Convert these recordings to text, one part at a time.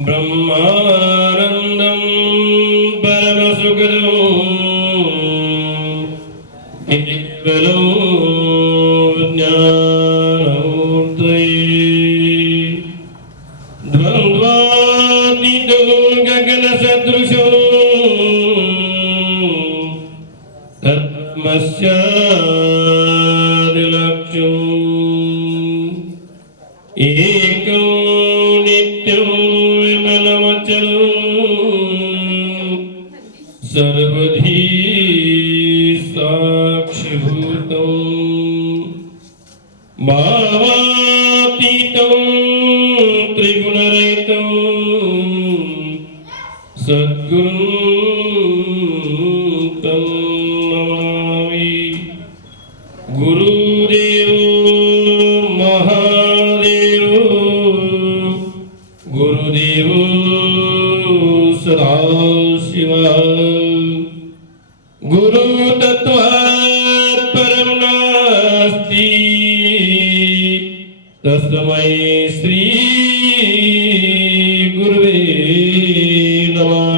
ब्रह्मानंदं परमसुखदं केवलं ज्ञानमूर्तये द्वन्द्वातीतं गगनसदृशं तत्त्वमस्यादिलक्ष्यम् एकं नित्यं सर्वधी साक्षिभूतं भावातीतं त्रिगुणरहितं सद्गुरुं तं नमामि। गुरुदेवो महादेवो गुरुदेवो सदाशिवः गुरु तत्त्वात् परं नास्ति तस्मै श्री गुरुवे नमः।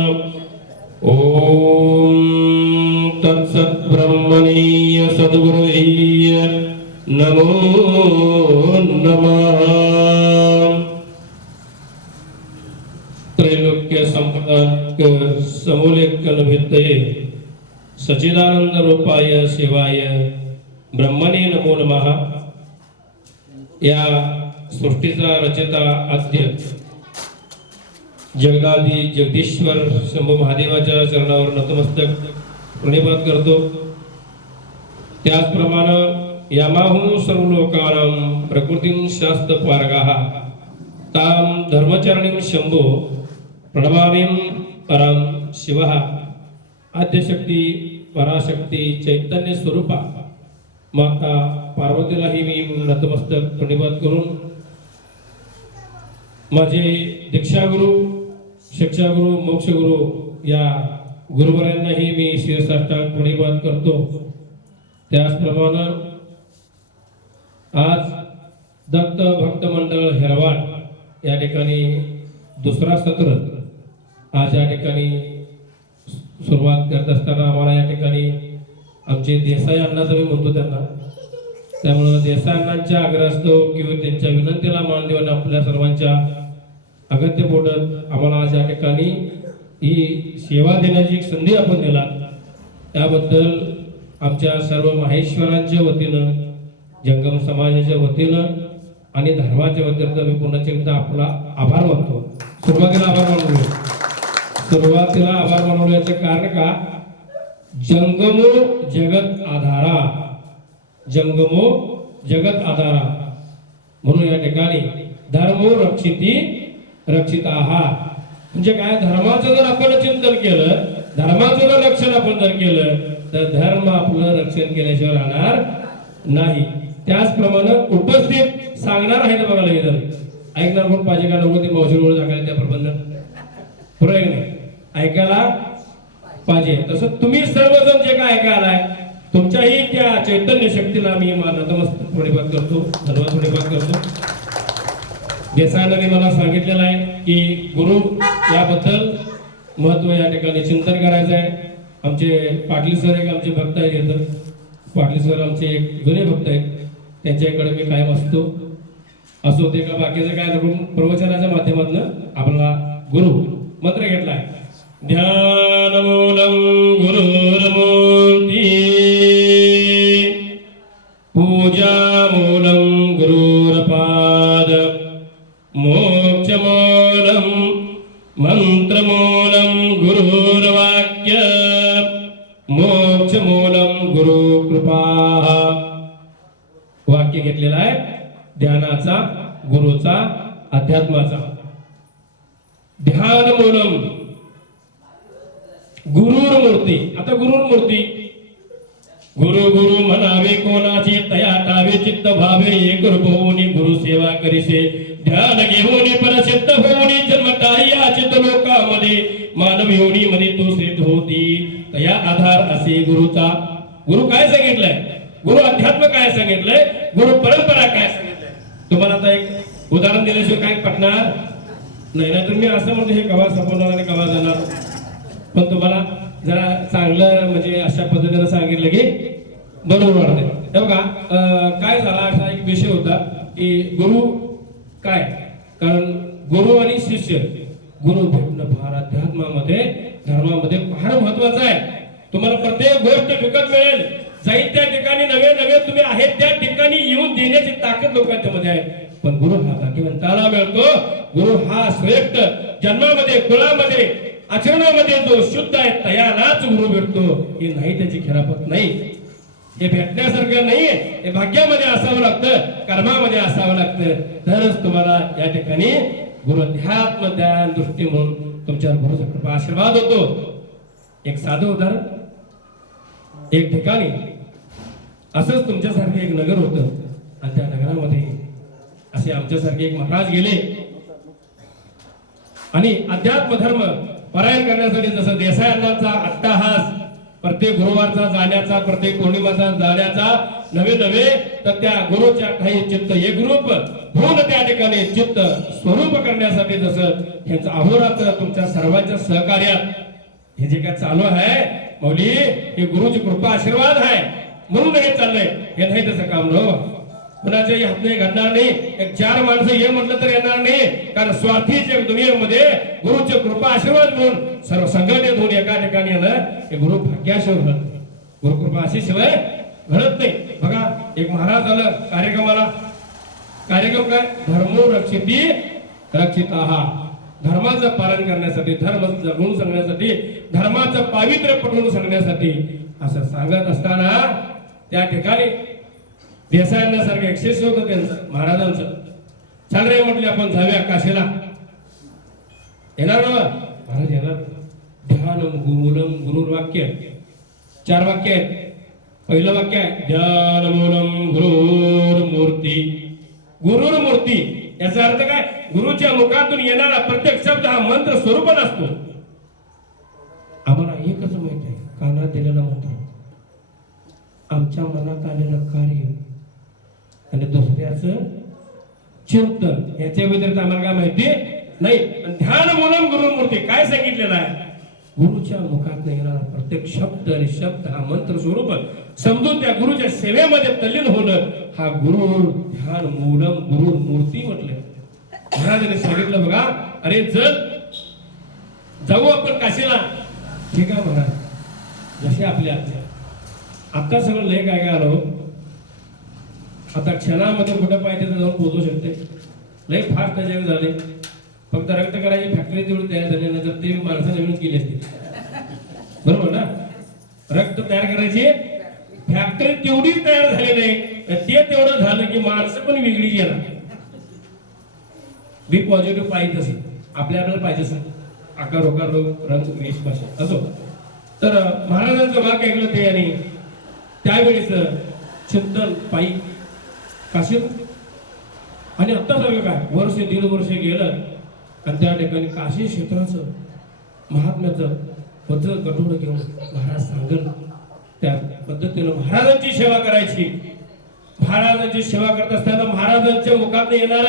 ओम तत्सत् ब्रह्मणीय सद्गुरुवे नमो नमः। त्रैलोक्य संपदाक समूलेकलभित्तये सच्चिदानंद रूपाय शिवाय ब्रह्मणे नमो नमः। या सृष्टीचा रचता आद्य जगदादी जगदीश्वर शंभू महादेवाच्या चरणावर नतमस्तक प्रणिपात करतो। त्याचप्रमाणे यामाहून सर्व लोकानां प्रकृतीं शास्त्र पारगाः तां धर्मचरणीं शंभो प्रणमामि परं शिवः। आद्यशक्ती पराशक्ती चैतन्य स्वरूपा माता पार्वतीलाही मी नतमस्तक प्रणिपात करून माझे दीक्षागुरु शिक्षागुरु मोक्षगुरु या गुरुवरांनाही मी शिरसाष्टांग प्रणिपात करतो। त्याचप्रमाणे आज दत्त भक्त मंडळ हेरवाड या ठिकाणी दुसरा सत्र आज या ठिकाणी सुरुवात करत असताना आम्हाला या ठिकाणी आमचे देसाई अण्णाचं मी म्हणतो त्यांना, त्यामुळे देसाई अण्णांच्या आग्रहास्तव किंवा त्यांच्या विनंतीला मान देऊन आपल्या सर्वांच्या अगत्य बोलत आम्हाला आज या ठिकाणी ही सेवा देण्याची एक संधी आपण दिला, त्याबद्दल आमच्या सर्व माहेश्वरांच्या वतीनं जंगम समाजाच्या वतीनं आणि धर्माच्या वतीनं मी पुन्हा एकदा आपला आभार मानतो। सुरुवातीला आभार मानलो याचं कारण का, जंगमो जगत आधारा, जंगमो जगत आधारा म्हणून या ठिकाणी धर्मो रक्षिती रक्षिताः म्हणजे काय, धर्माचं जर आपण चिंतन केलं, धर्माचं जर रक्षण आपण जर केलं तर धर्म आपलं रक्षण केल्याशिवाय राहणार नाही। त्याचप्रमाणे उपस्थित सांगणार आहे बघा इथं ऐकणार कोण पाहिजे का नको ती मावशीवर सांगायला त्या प्रबंधन बरोबर नाही ऐकायला पाहिजे। तसं तुम्ही सर्वजण जे काय ऐकायला आहे तुमच्याही त्या चैतन्य शक्तीला मी नतमस्तक प्रणिपात करतो, धन्यवाद प्रणिपात करतो। देसाईंनी मला सांगितलेलं आहे की गुरु याबद्दल महत्व या ठिकाणी चिंतन करायचं आहे। आमचे पाटील सर एक आमचे भक्त आहेत, पाटील सर आमचे एक जुने भक्त आहेत, त्यांच्याकडे मी कायम असतो। असो ते का बाकीचं काय करून प्रवचनाच्या माध्यमातून आपला गुरु मंत्र घेतलाय, ध्यानमूलं गुरुर्मूर्ती पूजामूलं गुरुर्पाद मोक्षमूलं मंत्रमूलं गुरुर्वाक्य मोक्षमूलं गुरुकृपा। वाक्य घेतलेला आहे ध्यानाचा, गुरुचा, अध्यात्माचा। ध्यानमूलम गुरुर्मूर्ती, आता गुरुर्मूर्ती गुरु गुरु म्हणावे कोणाचे तया टावे चित्त भावे एक रूप होऊन गुरु सेवा करीसे ध्यान घेऊन परसिद्ध होऊन जन्मताई आचित लोकांमध्ये मानव योनी मध्ये तो सिद्ध होती तया आधार असे गुरुचा। गुरु काय सांगितलंय, गुरु अध्यात्म काय सांगितलंय, गुरु परंपरा काय सांगितलंय, तुम्हाला आता एक उदाहरण दिल्याशिवाय काय पटणार नाही ना तुम्ही असं म्हणतो हे कवा संपवणार आणि कवा जाणार, पण तुम्हाला जरा चांगलं म्हणजे अशा पद्धतीनं सांगितलं की बरोबर वाटतंय. हे बघा काय झाला, असा एक विषय होता की गुरु काय, कारण गुरु आणि शिष्य, गुरु भेटणं फार अध्यात्मामध्ये धर्मामध्ये फार महत्वाचं आहे. तुम्हाला प्रत्येक गोष्ट विकत मिळेल, जाईल त्या ठिकाणी नवे नवे तुम्ही आहेत त्या ठिकाणी येऊन देण्याची ताकद लोकांच्या मध्ये आहे. पण गुरु हा भाग्यवंताला मिळतो. गुरु हा श्रेष्ठ जन्मामध्ये कुळामध्ये आचरणामध्ये जो शुद्ध आहे तयालाच गुरु भेटतो. हे नाही त्याची खिरापत नाही, हे भेटण्यासारखं नाहीये. हे भाग्यामध्ये असावं लागतं, कर्मामध्ये असावं लागतं, तरच तुम्हाला या ठिकाणी गुरु अध्यात्म ज्ञान दृष्टी म्हणून तुमच्यावर गुरुचा कृपा आशीर्वाद होतो. एक साधं उदाहरण, एक ठिकाणी असंच तुमच्यासारखे एक नगर होतं आणि त्या नगरामध्ये असे आमच्यासारखे एक महाराज गेले आणि अध्यात्म धर्म परायण करण्यासाठी जसं देसाई अण्णांचा अट्टाहास प्रत्येक गुरुवारचा जाण्याचा, प्रत्येक पौर्णिमाचा जाण्याचा, नवे नवे तर त्या गुरुच्या काही चित्त एकरूप होऊन त्या ठिकाणी चित्त स्वरूप करण्यासाठी जसं ह्यांचं अहोरात्र तुमच्या सर्वांच्या सहकार्यात हे जे काय चालू आहे मौली, हे गुरुची कृपा आशीर्वाद आहे म्हणून हे चाललंय. हे नाही तसं काम न कुणाच्याही हातने घडणार नाही. एक चार माणसं ये म्हटलं तर येणार नाही, कारण स्वार्थीच्या दुनियेमध्ये गुरुची कृपा आशीर्वाद म्हणून सर्व संघटित होऊन एका ठिकाणी येणं हे गुरु भाग्याशिवाय घडत नाही, गुरुकृपा अशी शिवाय घडत नाही. बघा एक महाराज आलं कार्यक्रमाला, कार्यक्रम काय, धर्मो रक्षिती रक्षिताहा, धर्माचं पालन करण्यासाठी, धर्म जगून सांगण्यासाठी, धर्माचं पावित्र्य पटवून सांगण्यासाठी असं सांगत असताना त्या ठिकाणी देसायांसारखं एक्सेस होतं त्यांचं महाराजांचं. छान रे म्हटले आपण जाऊया काशीला, येणार ना महाराज येणार. ध्यान मूलम गुरुर्वाक्य, चार वाक्य आहेत. पहिलं वाक्य आहे ध्यान मूलम गुरुर्मूर्ती, गुरुर्मूर्ती याचा अर्थ काय, गुरुच्या मुखातून येणारा प्रत्येक शब्द हा मंत्र स्वरूप असतो. आम्हाला एकच माहित आहे, कानात दिलेला मंत्र, आमच्या मनात आलेलं कार्य आणि दुसऱ्याचं चिंतन, याच्या व्यतिरिक्त आम्हाला काय माहिती नाही. ध्यान मूलम गुरुमूर्ती काय सांगितलेलं आहे, गुरुच्या मुखात येणारा प्रत्येक शब्द आणि शब्द हा मंत्र स्वरूप समजून त्या गुरुच्या सेवेमध्ये तल्लीन होणं हा गुरु ध्यान मूलम गुरुमूर्ती म्हटले. महाराजांनी सांगितलं बघा, अरे चल जाऊ आपण काशीला. ठीक आहे महाराज, जसे आपल्या आता सगळं लय काय काय आलो, आता क्षणामध्ये कुठं पाहिजे तर जाऊन पोहोचू शकते, लय फास्ट जग झाले. फक्त रक्त करायची फॅक्टरी तेवढी तयार झाली नाही तर ते माणसं नवीनच केली असते, बरोबर ना. रक्त तयार करायची फॅक्टरी तेवढी तयार झाली नाही, ते तेवढं झालं की माणसं पण वेगळी येणार. बी पॉझिटिव्ह पाहिजे असेल आपल्याला पाहिजे असेल, आकार ओकार रंग वेश भाषा असो. तर महाराजांचं वाक्य ऐकलं ते आणि त्यावेळेस चिंतन पायी काशी. आणि आता सगळं काय वर्ष दीड वर्ष गेलं आणि त्या ठिकाणी काशी क्षेत्राचं महात्म्याचं पद्धत गठोडं घेऊन महाराज सांगल त्या पद्धतीनं महाराजांची सेवा करायची. महाराजांची सेवा करत असताना महाराजांच्या मुखात येणार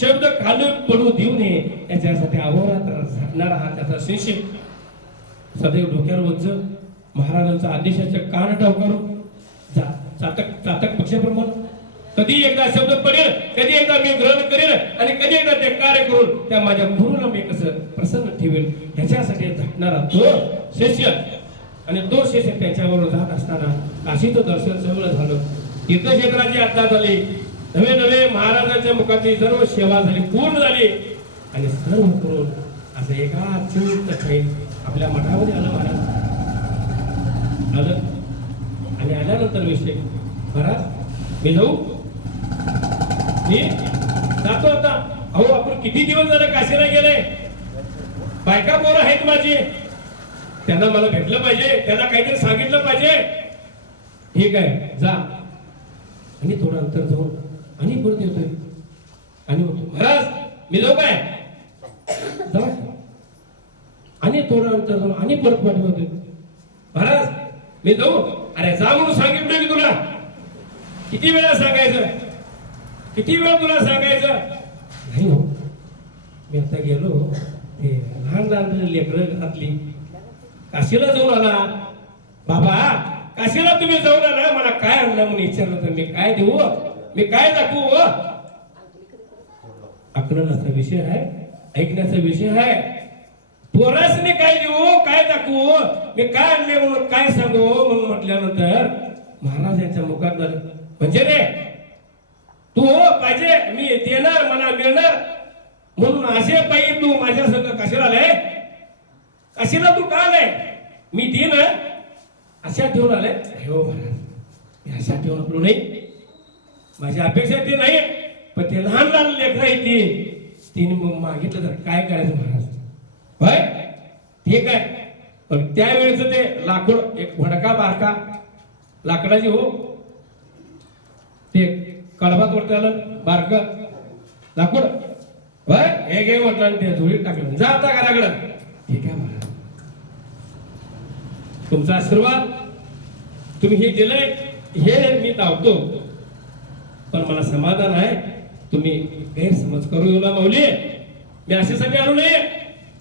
शब्द खाली पडू देऊ नये याच्यासाठी अहोरात्र झाडणारा हा त्याचा शिष्य. सदैव डोक्यावर वज्ज, महाराजांचा आदेशाच्या कान टावकारू, चातक चातक पक्षाप्रमाणे कधी एकदा शब्द पडेल, कधी एकदा मी ग्रहण करेल आणि कधी एकदा ते कार्य करून त्या माझ्या गुरुला मी कसं प्रसन्न ठेवेल ह्याच्यासाठी झटणारा तो शिष्य. आणि तो शिष्य त्याच्याबरोबर जात असताना काशीचं दर्शन सगळं झालं, तीर्थक्षेत्राची आज्ञा झाली, नवे नवे महाराजांच्या मुखातली सर्व सेवा झाली, पूर्ण झाली आणि सर्व करून असं एका चिंत खाईन आपल्या मठामध्ये आलं. महाराज आलं आणि आल्यानंतर विषय, महाराज मी जाऊ, मी जातो आता. अहो आपण किती दिवस झाले काशीला गेले, बायका पोरं आहेत माझी, त्यांना मला भेटलं पाहिजे, त्यांना काहीतरी सांगितलं पाहिजे. ठीक आहे जा. आणि थोडं अंतर जाऊन आणि परत येतोय आणि होतो, महाराज मी जाऊ काय, जाऊ. आणि थोडं अंतर जाऊन आणि परत पाठवतोय, महाराज मी जाऊ. अरे जा म्हणून सांगितलं की तुला, किती वेळा सांगायचं, किती वेळा तुला सांगायचं. नाही हो, मी आता गेलो ते लहान लहान लेकरं घरातली काशीला जाऊन आला बाबा काशीला तुम्ही जाऊन आला मला काय आणलं म्हणून विचारलं तर मी काय देऊ मी काय दाखवू आकलनाचा विषय आहे ऐकण्याचा विषय आहे पोरासने काय देऊ काय दाखवू मी काय आणले म्हणून काय सांगू म्हणून म्हटल्यानंतर महाराज यांच्या मुखात झालं म्हणजे रे तू पाहिजे मी देणार मला मिळणार म्हणून असे पाहिजे तू माझ्या संग काशीला आलाय काशीला तू का आलाय मी देईन अशा ठेवून आलाय हो महाराज मी अशा ठेवून आपलो नाही माझी अपेक्षा ते नाही पण ते लहान लहान लेकरं आहे तिने मागितलं तर काय करायचं महाराज होय ठीक आहे पण त्यावेळेस ते लाकूड एक भडका बारका लाकडाची हो ते कडबा तोडत्याला बारक लाकूड होय हे घे म्हटलं आणि ते धुळीत टाकलं जा आता घराकडं ठीक आहे महाराज तुमचा आशीर्वाद तुम्ही हे दिलंय हे मी धावतो पण मला समाधान आहे तुम्ही गैरसमज करू येऊ ना माऊली मी अशासाठी आलो नाही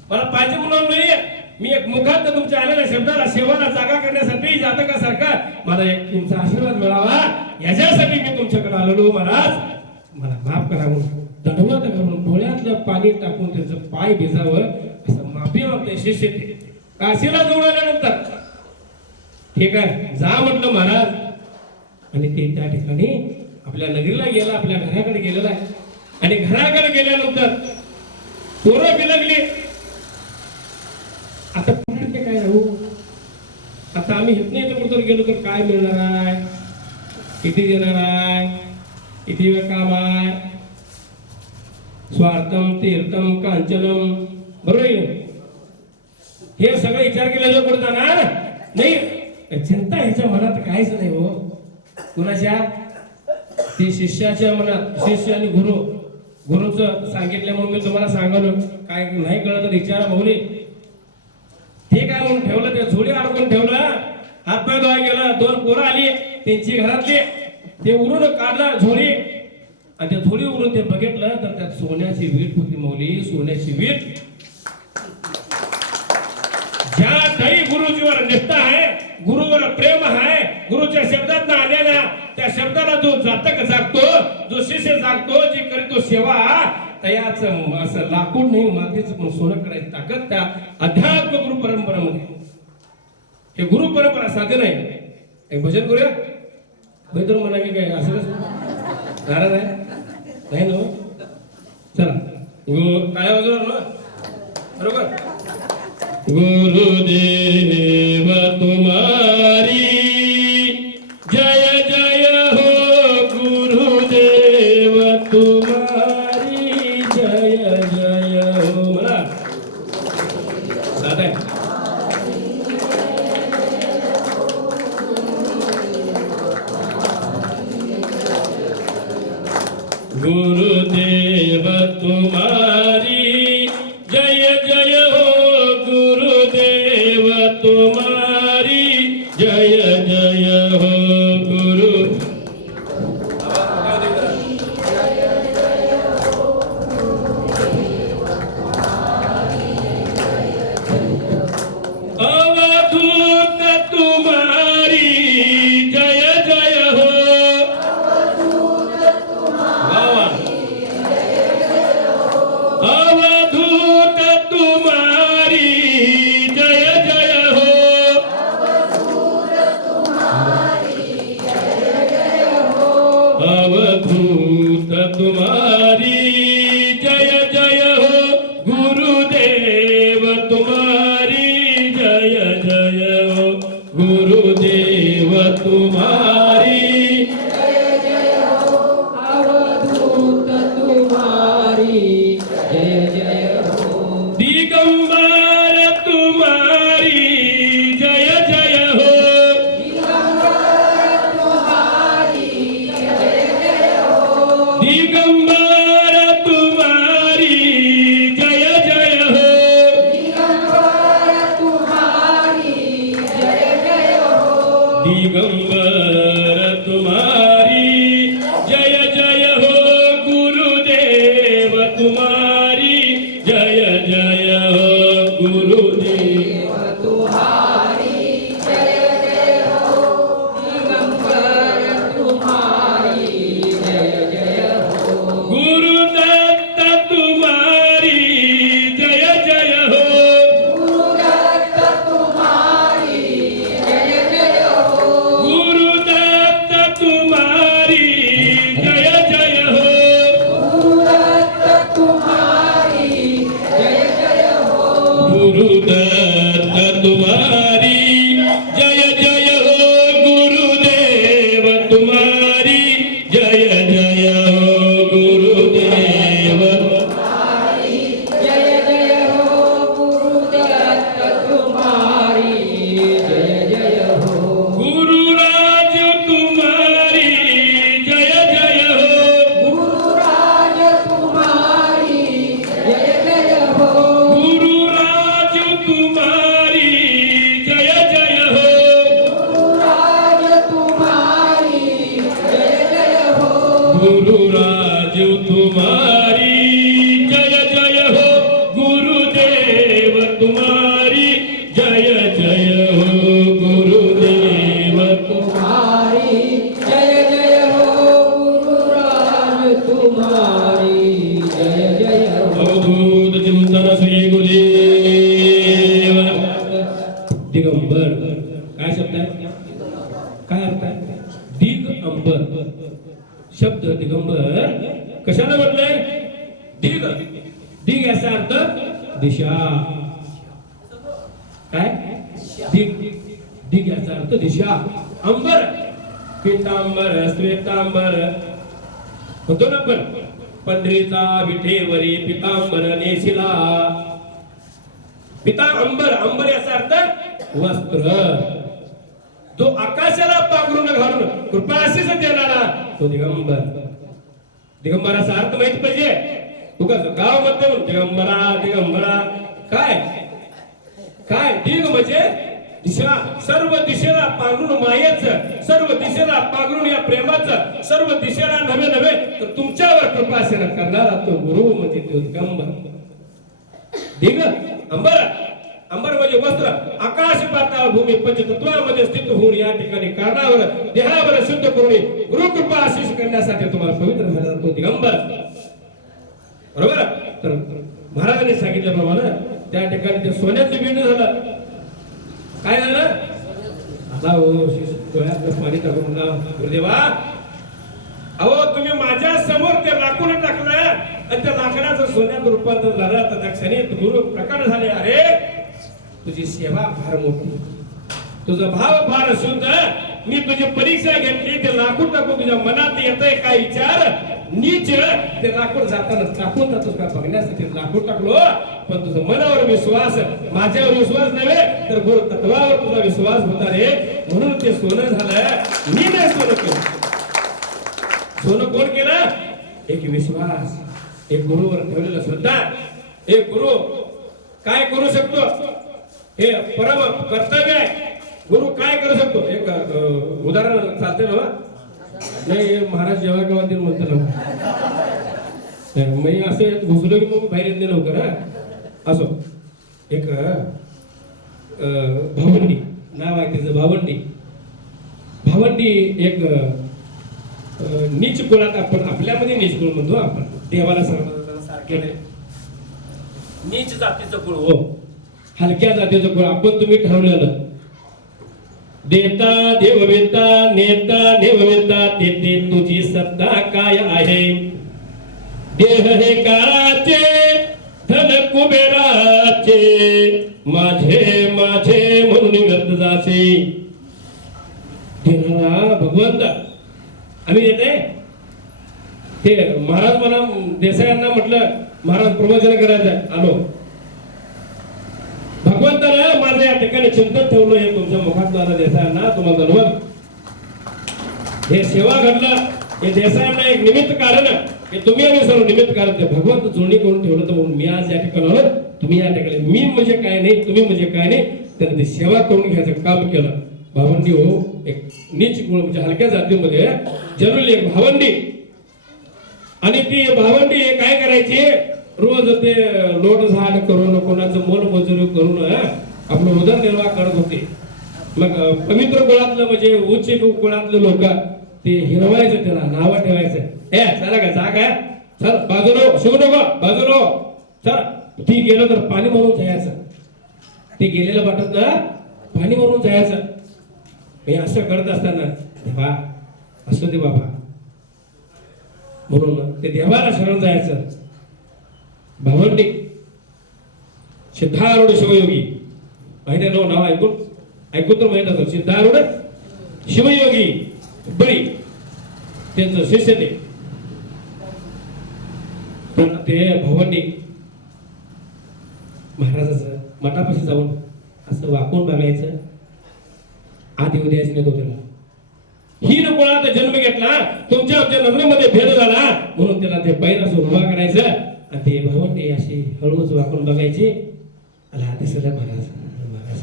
मला पाहिजे म्हणून नाही मी एक मुखात तुमच्या आलेल्या शब्दाला सेवाला जागा करण्यासाठी जातकासारखा मला एक तुमचा आशीर्वाद मिळावा याच्यासाठी मी तुमच्याकडे आलेलो महाराज मला माफ करा म्हणून दंडवत करून डोळ्यातलं पाणी टाकून त्याचं पाय भिजावं असं माफी मागते शिष्य ते काशीला जाऊन आल्यानंतर ठीक आहे जा म्हटलं महाराज आणि ते त्या ठिकाणी आपल्या नगरीला गेला आपल्या घराकडे गेलेला आहे आणि घराकडे गेल्यानंतर पोरं बिलगली आता पुढे काय राहू आता आम्ही इथनं इथं कुठं गेलो तर काय मिळणार आहे किती देणार आहे किती वेळ काम आहे स्वार्थम तीर्थम कांचनम बरोबर हे सगळं विचार केल्यावर कुठे जाणार नाही चिंता ह्याच्या मनात काहीच नाही हो कुणाच्या ते शिष्याच्या मनात शिष्य आणि गुरुचं सांगितल्यामुळे मी तुम्हाला सांगलो काय नाही कळलं तर विचारा भाऊली ठीक आहे म्हणून ठेवलं ते झोळी अडकून ठेवलं हातपाय धुवाय गेलं दोन पोरं आली त्यांची घरातली ते उरून काढलं झोळी आणि त्या झोळी उरून ते बघितलं तर त्यात सोन्याची वीट होती मौली सोन्याची वीट ज्या काही गुरुजीवर निष्ठा आहे गुरुवर प्रेम आहे गुरुच्या शब्दात आलेल्या त्या शब्दाला जो जातक जागतो जो शिष्य जागतो जी करतो सेवा त्याच असं लाकूड नाही मातीचं सोनं करायची ताकद त्या अध्यात्म गुरु परंपरामध्ये हे गुरु परंपरा साधन आहे एक भजन करूया तर म्हणा की काय असं नाराज आहे नाही ना चला काय वाजवणार ना बरोबर गुरुदेव तुम्हारी जय जय हो गुरुदेव तुम्हारी जय जय हो मला दादा गुरुदेव तुम्हारी जय जय हो गुरुदेव तुम्हारी जय जय हो गुरु अवधूत तुम्हारी जय जय हो अवधूत तुम्हारी जय जय हो अवधूत तुम्हारी जय जय हो गुरुदेव तुम्हारी जय जय हो गुरुदेव तुम्हारी अवधूत तुम्हारी जय जय हो दिगंबर तुम्हारी जय जय हो दिगंबर तुम्हारी जय जय हो दिगंबर तुम्हारी जय जय हो गुरुदेव तुम्हारी गुरुदेव तुम्हारी जय जय हो दिगंबर तुम्हारी जय जय हो गुरुदत्त तुम्हारी जय जय हो गुरुदत्त तुम्हारी जय जय हो गुरुदत्त तुम्हारी जय जय हो गुरुदत्त तुम्हारी जय जय हो गुरुदत्त तुम्हारी जय जय हो गुरुदेव तुम्हारी जय जय हो गुरुदेव जय जय हो गुरुदत्त तुम्हारी जय जय हो गुरुराज तुम्हारी जय जय हो गुरुराज तुम्हारी जय जय हो गुरुराज तुम्हारी जय जय हो गुरुराज तुम्हारी जय जय हो गुरुराज तुम्हारी जय जय हो गुरुदेव तुम्हारी जय जय हो गुरुदेव तुम्हारी जय जय हो गुरुराज तुम्हारी जय जय हो अवधूत चिंतन श्री गुरुदेव दिगंबर काय शब्द आहे काय अर्थ आहे दिगंबर शब्द दिगंबर कशाला म्हटलंय दिग दिग याचा अर्थ दिशा काय दिग दिग याचा अर्थ दिशा अंबर पितांबर श्वेतांबर होतो ना पण पंढरीचा विठेवरी पितांबर नेशिला पिता अंबर अंबर याचा अर्थ वस्त्र जो आकाशाला पांघरून घालून कृपाशीष देणारा तो दिगंबर दिगंबराचा अर्थ माहित पाहिजे तुका गाव मध्ये म्हणून दिगंबरा दिगंबरा काय काय दिग म्हणजे दिशा सर्व दिशेला पांघरून मायेचं सर्व दिशेला पांघरून या प्रेमाचं सर्व दिशेला नव्हे नव्हे तर तुमच्यावर कृपाशील करणारा तो गुरु म्हणजे तो दिगंबर दिग अंबर अंबर म्हणजे वस्त्र आकाश पाताळ भूमी पंचतत्वामध्ये स्थित होऊन या ठिकाणी कारणावर देहावर शुद्ध करून गुरु कृपा आशिष करण्यासाठी तुम्हाला पवित्र झालेला तो दिगंबर बरोबर तर महाराजांनी सांगितल्याप्रमाणे त्या ठिकाणी ते सोन्याचं विण झालं काय झालं आता डोळ्यात पाणी टाकून म्हणा गुरुदेवा अहो तुम्ही माझ्या समोर ते लाकूड टाकलं आणि त्या लाकडाचं सोन्यात रूपांतर झालं तर त्या क्षणी गुरु प्रकट झाले अरे तुझी सेवा फार मोठी तुझा भाव फार शुद्ध मी तुझी परीक्षा घेतली ते लाकूड टाकून तुझ्या मनात येतंय काय विचार नीच ते लाकूड जाताना टाकून जातोस का बघण्यासाठी लाकूड टाकलो पण तुझा मनावर विश्वास माझ्यावर विश्वास नव्हे तर गुरु तत्वावर तुझा विश्वास होता रे म्हणून ते सोनं झालं मी नाही सोनं केलं सोनं कोण केलं एक विश्वास एक गुरुवर ठेवलेला श्रद्धा एक गुरु काय करू शकतो हे परम कर्तव्य आहे गुरु काय करू शकतो एक उदाहरण चालते ना नाही महाराज जेव्हा केव्हा दिन म्हणतो ना मी असं घुसलो की मग बाहेर येत नाही लवकर असो एक भावंडी नाव आहे त्याचं भावंडी भावंडी एक नीच कुळात आपण आपल्यामध्ये नीच कुळ म्हणतो आपण देवाला सारखे नाही नीच जातीचं कुळ हो हलक्या जातीचं कुळ आपण तुम्ही ठरवलेलं देता देववेता नेता देववेता तेथे तुझी सत्ता काय आहे देह हे काळाचे धन कुबेराचे माझे माझे म्हणून व्यक्त जासे देणारा भगवंत आम्ही देते ते महाराज मला देसायांना म्हटलं महाराज प्रवचन करायचं आलो भगवंतानं माझं या ठिकाणी चिंतन ठेवलं हे तुमच्या मुखात आलं देसायांना तुम्हाला धन्यवाद हे सेवा घडलं हे देसायांना एक निमित्त कारण हे तुम्ही आम्ही सर्व निमित्त कारण ते भगवंत जोडणी करून ठेवलं तर म्हणून मी आज या ठिकाणी आलो तुम्ही या ठिकाणी मी म्हणजे काय नाही तुम्ही म्हणजे काय नाही त्याने ते सेवा करून घ्यायचं काम केलं भावंडी हो एक नीच गुण म्हणजे हलक्या जातीमध्ये जन्मली एक भावंडी आणि ती भावंडी काय करायची रोज ते लोट झाड करून कोणाचं मोलमजुरी करून आपलं उदरनिर्वाह करत होते. मग पवित्र कुळातलं म्हणजे उच्च कुळातलं लोक ते हिरवायचं, त्याला नावं ठेवायचं. चला का जा काय, चल बाजूला शिवू नको, बाजूला चल. ती गेलं तर पाणी भरून जायचं, ते गेलेलं वाटत ना पाणी भरून जायचं. हे असं करत असताना देवा असू दे बाबा म्हणून ते देवाला शरण जायचं. भावंडी सिद्धारूढ शिवयोगी माहिती आहे नाव ऐकून तर माहित असेल. सिद्धारूढ शिवयोगी बळी त्यांचं शिष्य ते भावंडी महाराजाचं मठापाशी जाऊन असं वाकून बघायचं. आधी उद्याच नेतो त्याला. ही कोणात जन्म घेतला, तुमच्या आमच्या नजरेमध्ये भेद झाला म्हणून त्याला ते पैर असं उभा करायचं आणि ते भावंडी अशी हळूच वाकून बघायची. आला दिसलं महाराज, महाराज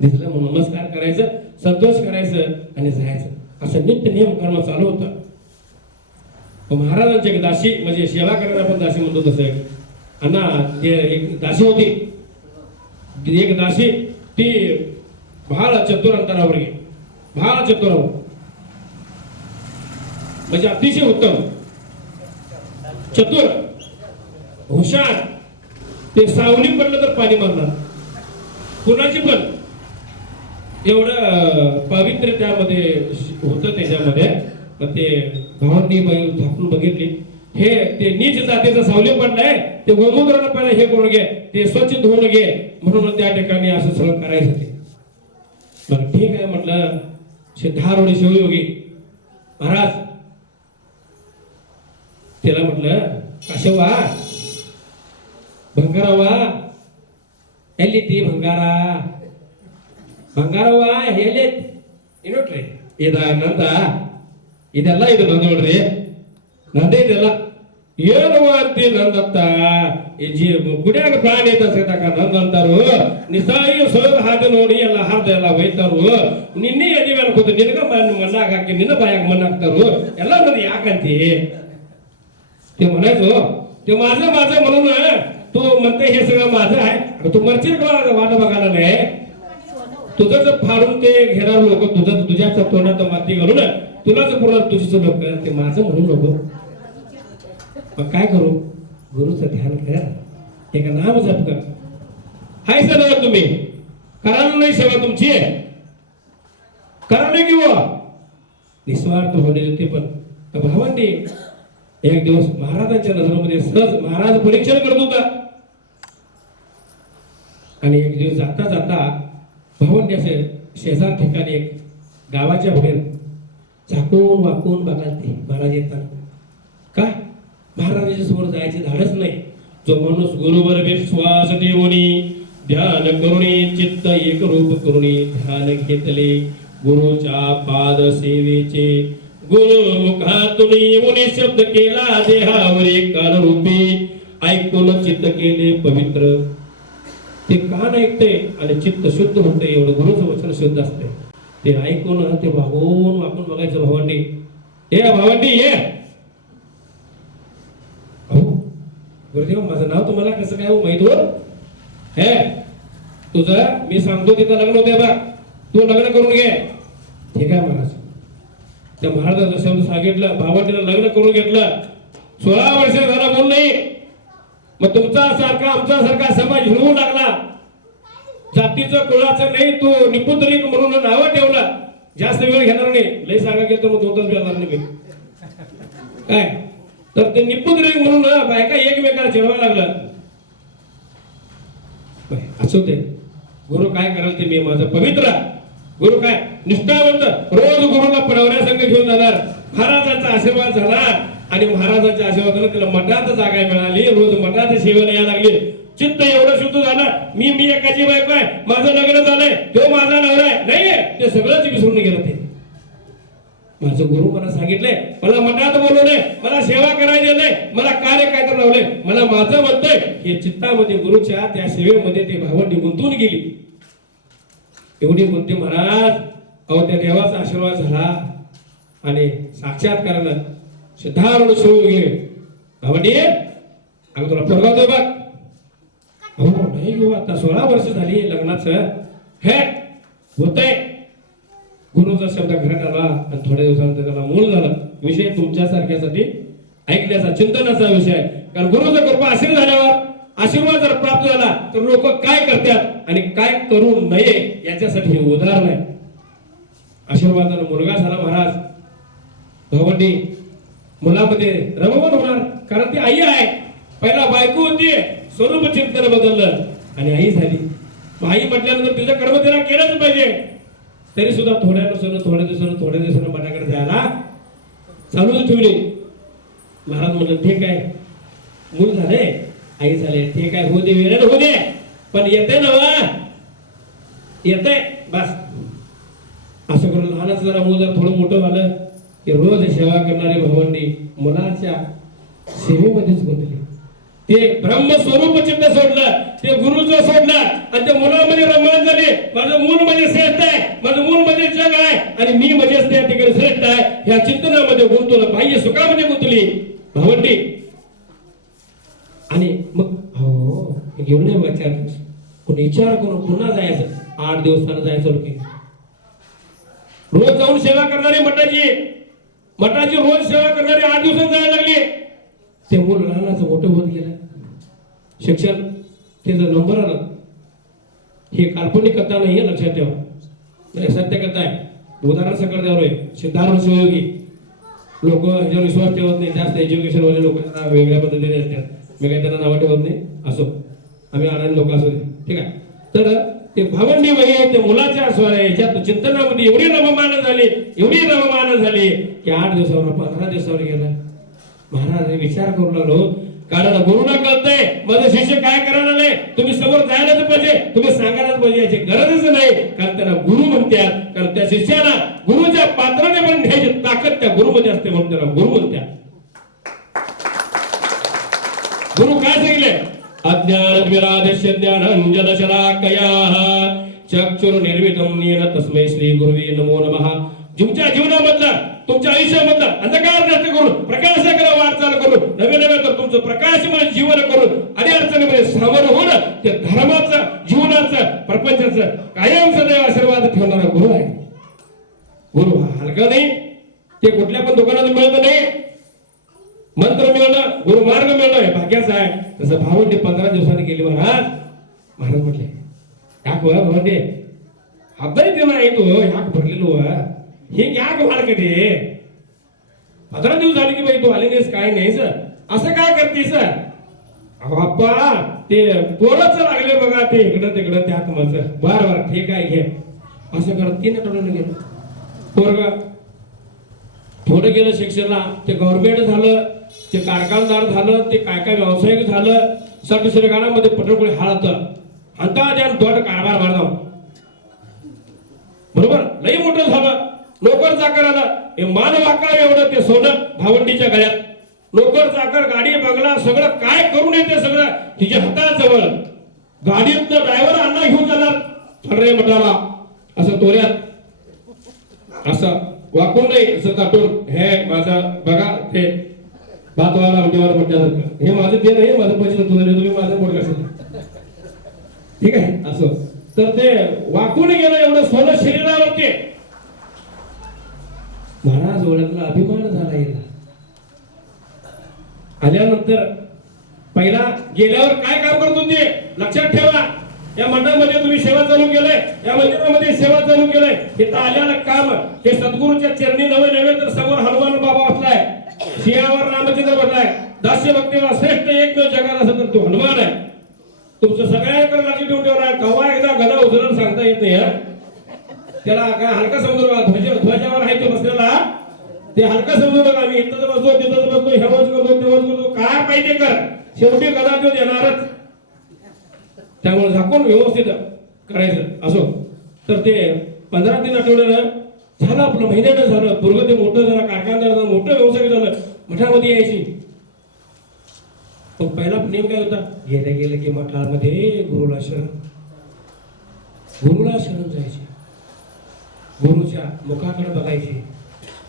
दिसलं म्हणून नमस्कार करायचं, संतोष करायचं आणि जायचं. असं नित्य नियम कर्म चालू होतं. महाराजांची एक दासी म्हणजे सेवा करायला आपण दासी म्हणतो तसं अण्णा ते एक दासी होती. एक दासी ती भाळ चतुर अंतरावर गेली, भाळ चतुरावर म्हणजे अतिशय उत्तम चतुर हुशार. ते सावली पडलं तर पाणी मारणार, कुणाची पण एवढं पवित्र त्यामध्ये होतं. त्याच्यामध्ये ते भावांनी झाकून बघितली, हे ते नीच जातीचं सावली पडलंय, ते गोमूत्राला पहिला हे करून घे, ते स्वच्छ धुवून घे म्हणून त्या ठिकाणी असं सगळं करायचं. ते बरं ठीक आहे म्हटलं. सिद्धारूढ शिवयोगी महाराज त्याला म्हटलं काशवा भंगारावा ಎಲ್ಲಿ ಬಂಗಾರ ಬಂಗಾರವ್ವ ಎಲ್ಲಿ ನೋಡ್ರಿ ಇದ ನಂದ ಇದೆಲ್ಲ ಇದು ನಂದು ನೋಡ್ರಿ ನಂದೇ ಇದೆಲ್ಲ ಏನವ ಅಂತಿ ನಂದತ್ತ ಈ ಗುಡಿಯಾಗ ಪ್ರಾಣಿ ಐತ ಸೇತಕ ನಂದ ಅಂತಾರು ನಿಸಾಯಿ ಸೋಗ ಹಾಗೆ ನೋಡಿ ಎಲ್ಲ ಹಾರ್ದ ಎಲ್ಲ ಒಯ್ತಾರು ನಿನ್ನೆ ಎದಿ ಮೇಲೆ ಕೂತು ನಿನಗ ಮಣ್ಣಾಗ ಹಾಕಿ ನಿನ್ನ ಬಾಯಾಗ ಮಣ್ಣು ಹಾಕ್ತಾರು ಎಲ್ಲ ನಂದು ಯಾಕಂತಿ ते म्हणायचो ते माझं माझं म्हणून तू म्हणते हे सगळं माझं आहे. तू मरशील का वाट बघायला नाही. तुझं जर फाडून ते घेणार लोक तुझ्याच तोंडात माती घालून तुलाच पुन्हा तुझीच लोक ते माझं म्हणून नको. मग काय करू? गुरुचं ध्यान कर, एक नाम जप कर. हाय सर तुम्ही करायला नाही सेवा तुमची करायला किंवा निस्वार्थ होणे होते. पण भावांनी एक दिवस महाराजांच्या नजरेमध्ये सहज महाराज परीक्षण करत होता आणि एक दिवस जाता जाता भावंडी असे शेजार ठिकाणी एक गावाच्या बाहेर झाकून वाकून बघाल ते महाराज येतात. का महाराजांच्या समोर जायचे धाडच नाही. जो माणूस गुरुवर विश्वास ठेवूनी ध्यान करुणी चित्त एक रूप करुणी ध्यान घेतले गुरुच्या पाद सेवेचे गुरु मुखातून येऊन शब्द केला देहावरी कान रूपी ऐकून चित्त केले पवित्र. ते कान ऐकते आणि चित्त शुद्ध होते. एवढं गुरुचं वचन शुद्ध असते. ते ऐकून ते वागून वाकून बघायचं. भावंडी ये भावंडी ये. गुरुदेव माझं नाव तुम्हाला कसं काय माहित हो? हे तुझं मी सांगतो तिथं लग्न होते बघ, तू लग्न करून घे. ठीक आहे महाराज. त्या महाराजांचा शब्द सांगितलं. भावंडीला लग्न करून घेतलं. 16 वर्ष झाला म्हणून नाही. मग तुमचा सारखा आमचा सारखा समाज हिरवू लागला. जातीचं कुळाचं नाही, तू निपुत्रिक म्हणून नाव ठेवलं. जास्त वेळ घेणार नाही. लय सांगा गेलं तर मग 2 तास घेणार नाही मी काय. तर ते निपुत्रिक म्हणून बायका एकमेकाला चिडवायला लागलं. असू दे, गुरु काय कराल ते मी माझं पवित्र. गुरु काय निष्ठावंत, रोज गुरुला पडवण्या संघ घेऊन जाणार. महाराजांचा आशीर्वाद झाला आणि महाराजांच्या आशीर्वादाने त्याला मठात जागा मिळाली. रोज मठात सेवेला यायला लागली. चित्त एवढं शुद्ध झालं. मी एकाची बायको आहे, माझं लग्न झालंय, तो माझा नवरा आहे. नाहीये ते सगळंच विसरून गेलं. ते माझं गुरु मला सांगितलंय, मला मठात बोलवलंय, मला सेवा करायची नाही, मला कार्य काय तर लावलंय, मला माझं म्हणतंय. हे चित्तामध्ये गुरुच्या त्या सेवेमध्ये ते भावंडी गुंतून गेली. एवढी बुद्धी महाराज अहो त्या देवाचा आशीर्वाद झाला आणि साक्षात्कारानं सिद्धारूढ शिवयोगी भावंडी अगं तुला पोरगा होतोय बघ. हो नाही घेऊ आता 16 वर्ष झाली लग्नाचं. हे होतंय. गुरुचा शब्द घरात आला आणि थोड्या दिवसानंतर त्याला मूल झालं. विषय तुमच्यासारख्यासाठी ऐकण्याचा चिंतनाचा विषय आहे. कारण गुरुचा कृपा आशीर्वाद झाल्यावर आशीर्वाद जर प्राप्त झाला तर लोक काय करतात आणि काय करू नये याच्यासाठी हे उदाहरण आहे. आशीर्वादानं मुलगा झाला महाराज. भावंडी मुलामध्ये रममान होणार कारण ती आई आहे. पहिला बायको होती स्वरूप चिंतन बदललं आणि आई झाली. आई म्हटल्यानंतर तिचं कर्म तिला केलंच पाहिजे. तरी सुद्धा थोड्या दिवसानं मनाकडे जायला चालूच ठेवली. महाराज म्हणलं ठीक आहे मूल झाले आई झाले ठीक आहे होऊ दे वेळेला होऊ दे पण येते ना येते बस. असं करून लहानच जरा मूल जर थोडं मोठं झालं की रोज सेवा करणारी भावंडी मुलाच्या सेवेमध्येच गुंतली. ते ब्रह्मस्वरूप चित्त सोडलं ते गुरुचं सोडलं आणि त्या मुलामध्ये रमण झाले. माझं मूल म्हणजे श्रेष्ठ आहे माझं मूल म्हणजे जग आहे आणि मी म्हणजे त्या ठिकाणी श्रेष्ठ आहे ह्या चिंतनामध्ये गुंतवलं. बाह्य सुखामध्ये गुंतली भावंडी. आणि मग हो घेऊन नाही बघा 4 दिवस कोणी विचार करून पुन्हा जायचं 8 दिवसानं जायचं की रोज जाऊन सेवा करणारी मठाची रोज सेवा करणारी 8 दिवसात जायला लागली. ते मूल लहानाचं मोठं होत गेलं. शिक्षण त्याचं नंबर आलं. हे काल्पनिक कथा नाही आहे लक्षात ठेवा. सत्य कथा आहे. उदाहरण सकट द्यावं आहे. सिद्धार्थ शिवयोगी लोक ह्याच्यावर विश्वास ठेवत नाही. जास्त एज्युकेशन वाले लोक वेगळ्या पद्धतीने असतात. मी काही त्यांना नावं ठेवत नाही. असो आम्ही आनंद लोक असू दे ठीक आहे. तर ते भावंडी वही ते मुलाच्या याच्यात चिंतनामध्ये एवढी रममान झाली की 8 दिवसावर 15 दिवसावर गेला. महाराज विचार करू लागलो कारण गुरुना कळतंय माझं शिष्य काय करायला नाही. तुम्ही समोर जायलाच पाहिजे तुम्ही सांगायलाच पाहिजे याची गरजच नाही. कारण त्यांना गुरु म्हणतात. कारण त्या शिष्याला गुरुच्या पात्राने पण घ्यायची ताकद त्या गुरुमध्ये असते म्हणून त्याला गुरु म्हणतात. गुरु काय सांगितले अज्ञान विराधस्य ज्ञानंजन शलाकयाः चक्षुर्निर्मितं येन तस्मै श्री गुरुवे नमो नमः. तुमच्या जीवनामधला तुमच्या आयुष्यामधला अंधकार नष्ट करून प्रकाशाकडे वाटचाल करून नवे तर तुमचं प्रकाशमय जीवन करून अडचणीमध्ये सामोरं होऊन ते धर्माचं जीवनाचं प्रपंचाचं कायम सदैव आशीर्वाद ठेवणारा गुरु आहे. गुरु हा हलका नाही. ते कुठल्या पण दुकानात मिळत नाही. मंत्र मिळणं गुरुमार्ग मिळणं हे भाग्याचं आहे. तसं भावंडी 15 दिवसांनी गेली. महाराज म्हटले याक भावंडी हातही ते नाही तो याक भरलेलो हे याक वाढ कधी 15 दिवस झाले की बाई तू आली नाहीस काय नाहीस असं काय करतेस. बाप्पा ते पोरच लागले बघा ते इकडं तिकडं त्यात माझं बर ठीक आहे घे असं करत 3 आठवड्यानं गेलं. पोरगा थोडं गेलं शिक्षणाला ते गव्हर्नमेंट झालं ते कारखानदार झालं ते काय व्यावसायिक झालं. सर्टिफिकेटामध्ये पटरपुळी हाळत आता त्या दोट कारभार मारला बरोबर लई मोठं झालं. नोकर चाकर आलं हे मान वाका एवढं ते सोनं भावंडीच्या गळ्यात. नोकर चाकर गाडी बंगला सगळं काय करून येते सगळं तिच्या हाताजवळ. गाडीतनं ड्रायव्हर अण्णा घेऊन जाणार ठरले मठाला असं तोऱ्यात असं वाकून नाही असं ताटून हे माझं बघा ते भातवाला आमटीवाला म्हटल्यासारखं हे माझं ते नाही माझं पैसे तुम्ही माझं पोट कसं ठीक आहे असं. तर ते वाकून गेलं एवढं सोनं शरीरावरती. महाराज ओळखला अभिमान झाला याला. आल्यानंतर पहिला गेल्यावर काय काम करत होते लक्षात ठेवा. या मंडळामध्ये तुम्ही सेवा चालू केलंय या मंदिरामध्ये सेवा चालू केलंय. इथं आल्याला काम हे सद्गुरूच्या चरणी नवे तर समोर हनुमान बाबा असलाय सिंहावर रामचंद्र बसलाय. दास्य भक्तीला श्रेष्ठ एकमेव जगात असं तर तो हनुमान आहे. तुमचं सगळ्यांकडे लक्ष ठेवून ठेवणार. कवा एकदा गदा उचलून सांगता येत नाही. त्याला काय हलका समजू नका. ध्वजावर आहे तो बसलेला ते हलका समजू नका. आम्ही इथं बसतो तिथं बसतो हेवच करतो तेवच करतो काय पाहिजे कर शेवटी गदा तो देणारच. त्यामुळे झाकून व्यवस्थित करायचं असो. तर ते 15 आठवड्यानं झालं आपलं महिन्यानं झालं. पूर्व ते मोठं झालं कारखानदार झालं मोठं व्यवसाय झालं मठामध्ये यायची. पण पहिला नेम काय होता गेलं की मठामध्ये गुरुला शरण जायचे. गुरुच्या मुखाकडे बघायचे.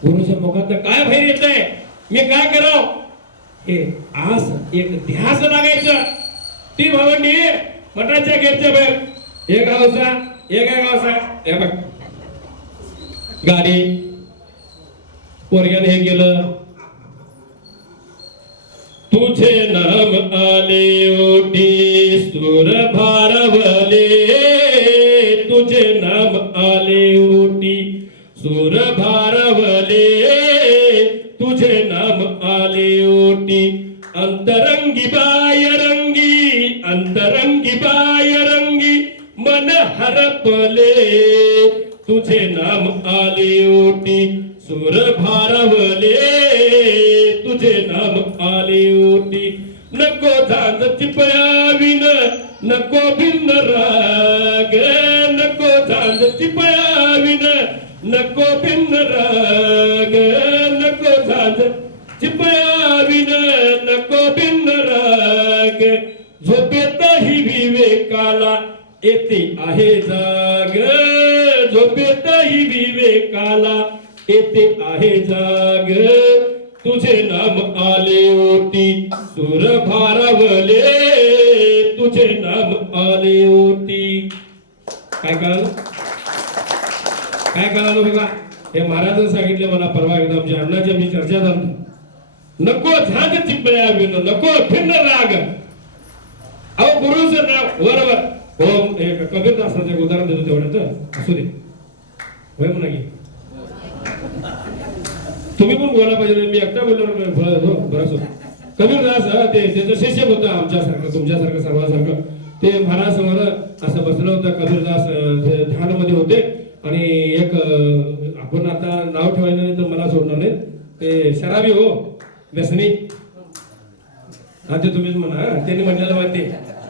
गुरुच्या मुखात काय बाहेर येत आहे मी काय करावं हे आस एक ध्यास लागायचं. ती भावंडी मठाच्या गेटच्या बाहेर एक गावसा एक आहे गावसा हे बघ गाडी पोरग्याने हे केलं. तुझे नाम आले ओटी सुर भारवले, तुझे नाम आले ओटी सुर भारवले, तुझे नाम आले ओटी अंतरंगी बायरंगी, अंतरंगी बायरंगी मन हरपले, तुझे नाम आले ओटी सुर भारवले, तुझे नाम आले ओटी. नको झांज चिपळाविन नको भिन्न राग, नको झांज चिपळाविन नको भिन्न राग, नको झांज चिपळाविन नको भिन्न राग. झोपेतही विवेकाला येते आहे जाग, झोपेतही विवेकाला येते आहे जाग. तुझे नाम आले ओटी सुर भारवले, तुझे नाम आले ओटी. काय कळालं काय कळालं बघा. हे महाराजांनी सांगितले मला परवा एकदा आमच्या अण्णाची आमची चर्चा झाली. नको झांज चिपळ्या विन नको भिन्न राग. अहो गुरुचं नाव बरोबर ओम हे कबीरदासाचं एक उदाहरण देतो तेवढ्यात असू दे होय म्हणा की तुम्ही पण बोला पाहिजे. मी एकटा बोललो बरं. कबीरदास ते त्याचं शिष्य होतं आमच्यासारखं तुमच्यासारखं सर्वांसारखं. ते महाराज समोर असं बसलं होतं. कबीरदास ध्यानामध्ये होते आणि एक आपण आता नाव ठेवायचं नाही तर मला सोडणार नाही. ते शराबी हो व्यसनी हा ते तुम्हीच म्हणा. त्यांनी म्हणलेलं माहिती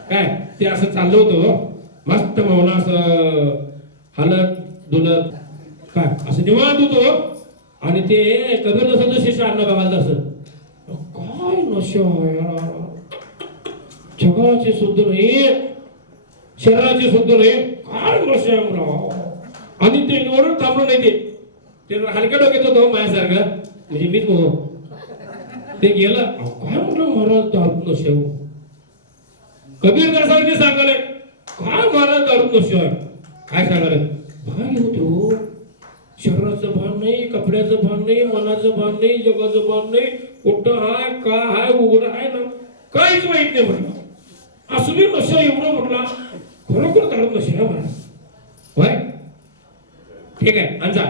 काय ते असं चाललं होतं मस्त मौन असं हलत डुलत काय असं निवांत होतो. आणि ते कबीरदासाचं शिष्य अन्न बघायला असं काय नशा जगाची शुद्ध नाही शरीराची शुद्ध नाही काय नशा राव. आणि ते एवढं थांबलं नाही ते हलक्या डोक्यात होतं माझ्यासारखं म्हणजे मीच हो. ते गेलं काय म्हटलं महाराज दारू नशा कबीरदासांनी सांगाले काय महाराज दारू नशा काय सांगाले भान होतो. शरीराचं भान नाही कपड्याचं भान नाही मनाचं भान नाही जगाचं भान नाही कुठं हाय का हाय उघड आहे ना काहीच माहित नाही म्हटलं. असं बी नशा एवढं म्हटला खरोखर दारू नशा म्हणा होय ठीक आहे अंजा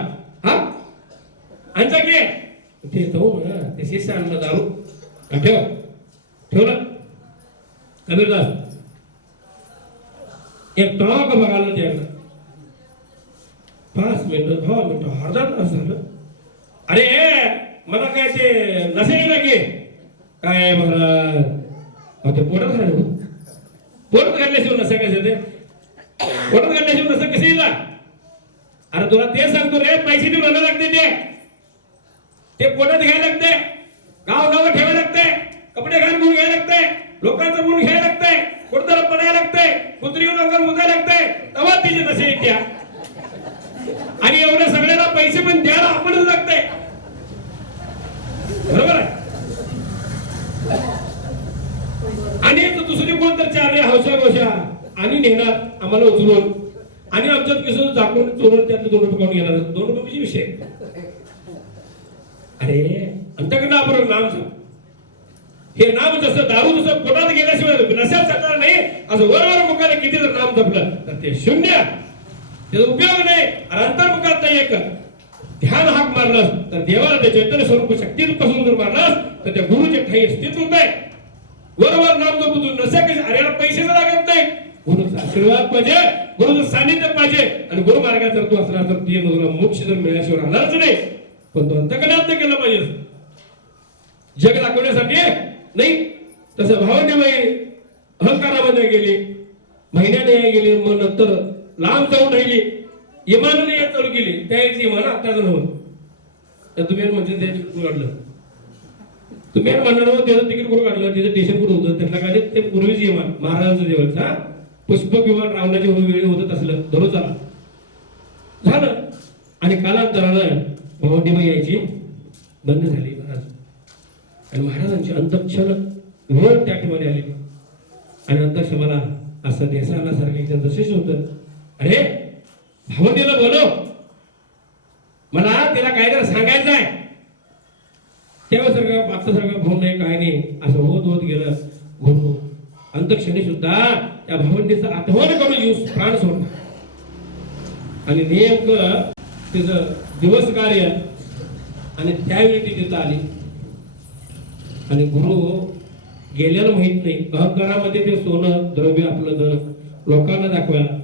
हा अंजा घे ते जाऊ ना ते शिष्य आणलं दारू ठेव ठेवलं. कबीरदास एक टॉक बघायला द्यायला 5 मिनिटं 10 मिनिटं अर्धा तास झालं. अरे मला काय ते नसेल ना की काय महाराज ते पोटात घालू पोटात घातल्याशिवाय नसं कसं ते पोटात घातल्याशिवाय नसं कसं येईल. अरे तुला ते सांगतो रे पैसे देऊन आणायला लागते ते पोटात घ्यायला लागते गाव ठेवायला लागते कपडे घालून गुण घ्यायला लागते लोकांचं गुण घ्यायला लागते कुठतरी पडायला लागते कुत्री अंगावर मुदायला लागते तेव्हा तिचे नसे येत्या. आणि एवढ्या सगळ्याला पैसे पण द्यायला आपणच लागते बरोबर आहे. आणि दुसरी कोण तर चार हौशा गोशा आणि नेणार आम्हाला उचलून आणि आमच्यात कसं झाकून चोरून त्यातले 2 रुपये काढून घेणार 2 रुपयाचे विषय. अरे अंतकडनं आपण नाम सांग हे नाम जसं दारू जसं पोटात गेल्याशिवाय नशात चालणार नाही असं वर मुखाने किती जर नाम जपलं तर ते शून्य त्याचा उपयोग नाही. अंतर्मुखात नाही एक ध्यान हाक मारलास तर देवाला त्या चैतन्य स्वरूप शक्तीपासून जर मारलास तर त्या गुरुचे ठाई स्थित होत आहे. वरवर नाम जपू तू नशा कशी अरे पैसे जर लागत नाही गुरुचा आशीर्वाद पाहिजे गुरुचं सानिध्य पाहिजे आणि गुरु मार्गात जर तू असला तर ती मोक्ष जर मिळाल्याशिवाय राहणारच नाही. पण तो अंतकरणात केलं पाहिजे जग दाखवण्यासाठी नाही. तसं भावनेबाई अहंकारामध्ये गेली महिन्याने गेली मग नंतर लांब जाऊन राहिली इमानाने चालू केली त्याची इमान आता नव्हतं. तुम्ही म्हणजे ते काढलं तुम्ही म्हणणार त्याचं तिकीट कुठं काढलं त्याचं स्टेशन कुठं होतं त्यातला काय ते पूर्वीच विमान महाराजांचं जेवण हा पुष्पक विमान रावणाच्या वेळी होत असलं दररोज झालं. आणि कालांतरानं भावंडीबाई यायची बंद झाली महाराज आणि महाराजांची अंतक्षण वेळ त्या ठिकाणी आली आणि अंतक्ष मला असं देसाण्यासारखं एकदम तसेच होतं. अरे भावंडीला बोलव, मला तिला काहीतरी सांगायचं आहे. तेव्हासारखं आत्तासारखं भाऊ नाही काय नाही असं होत होत गेलं. गुरु अंतक्षणी सुद्धा त्या भावंडीचं आठवण करून जीव प्राण सोडला आणि नेमकं तिचं दिवस कार्य आणि त्यावेळी ती तिथं आली आणि गुरु गेलेलं माहित नाही. अहंकारामध्ये ते सोनं द्रव्य आपलं धन लोकांना दाखवायला.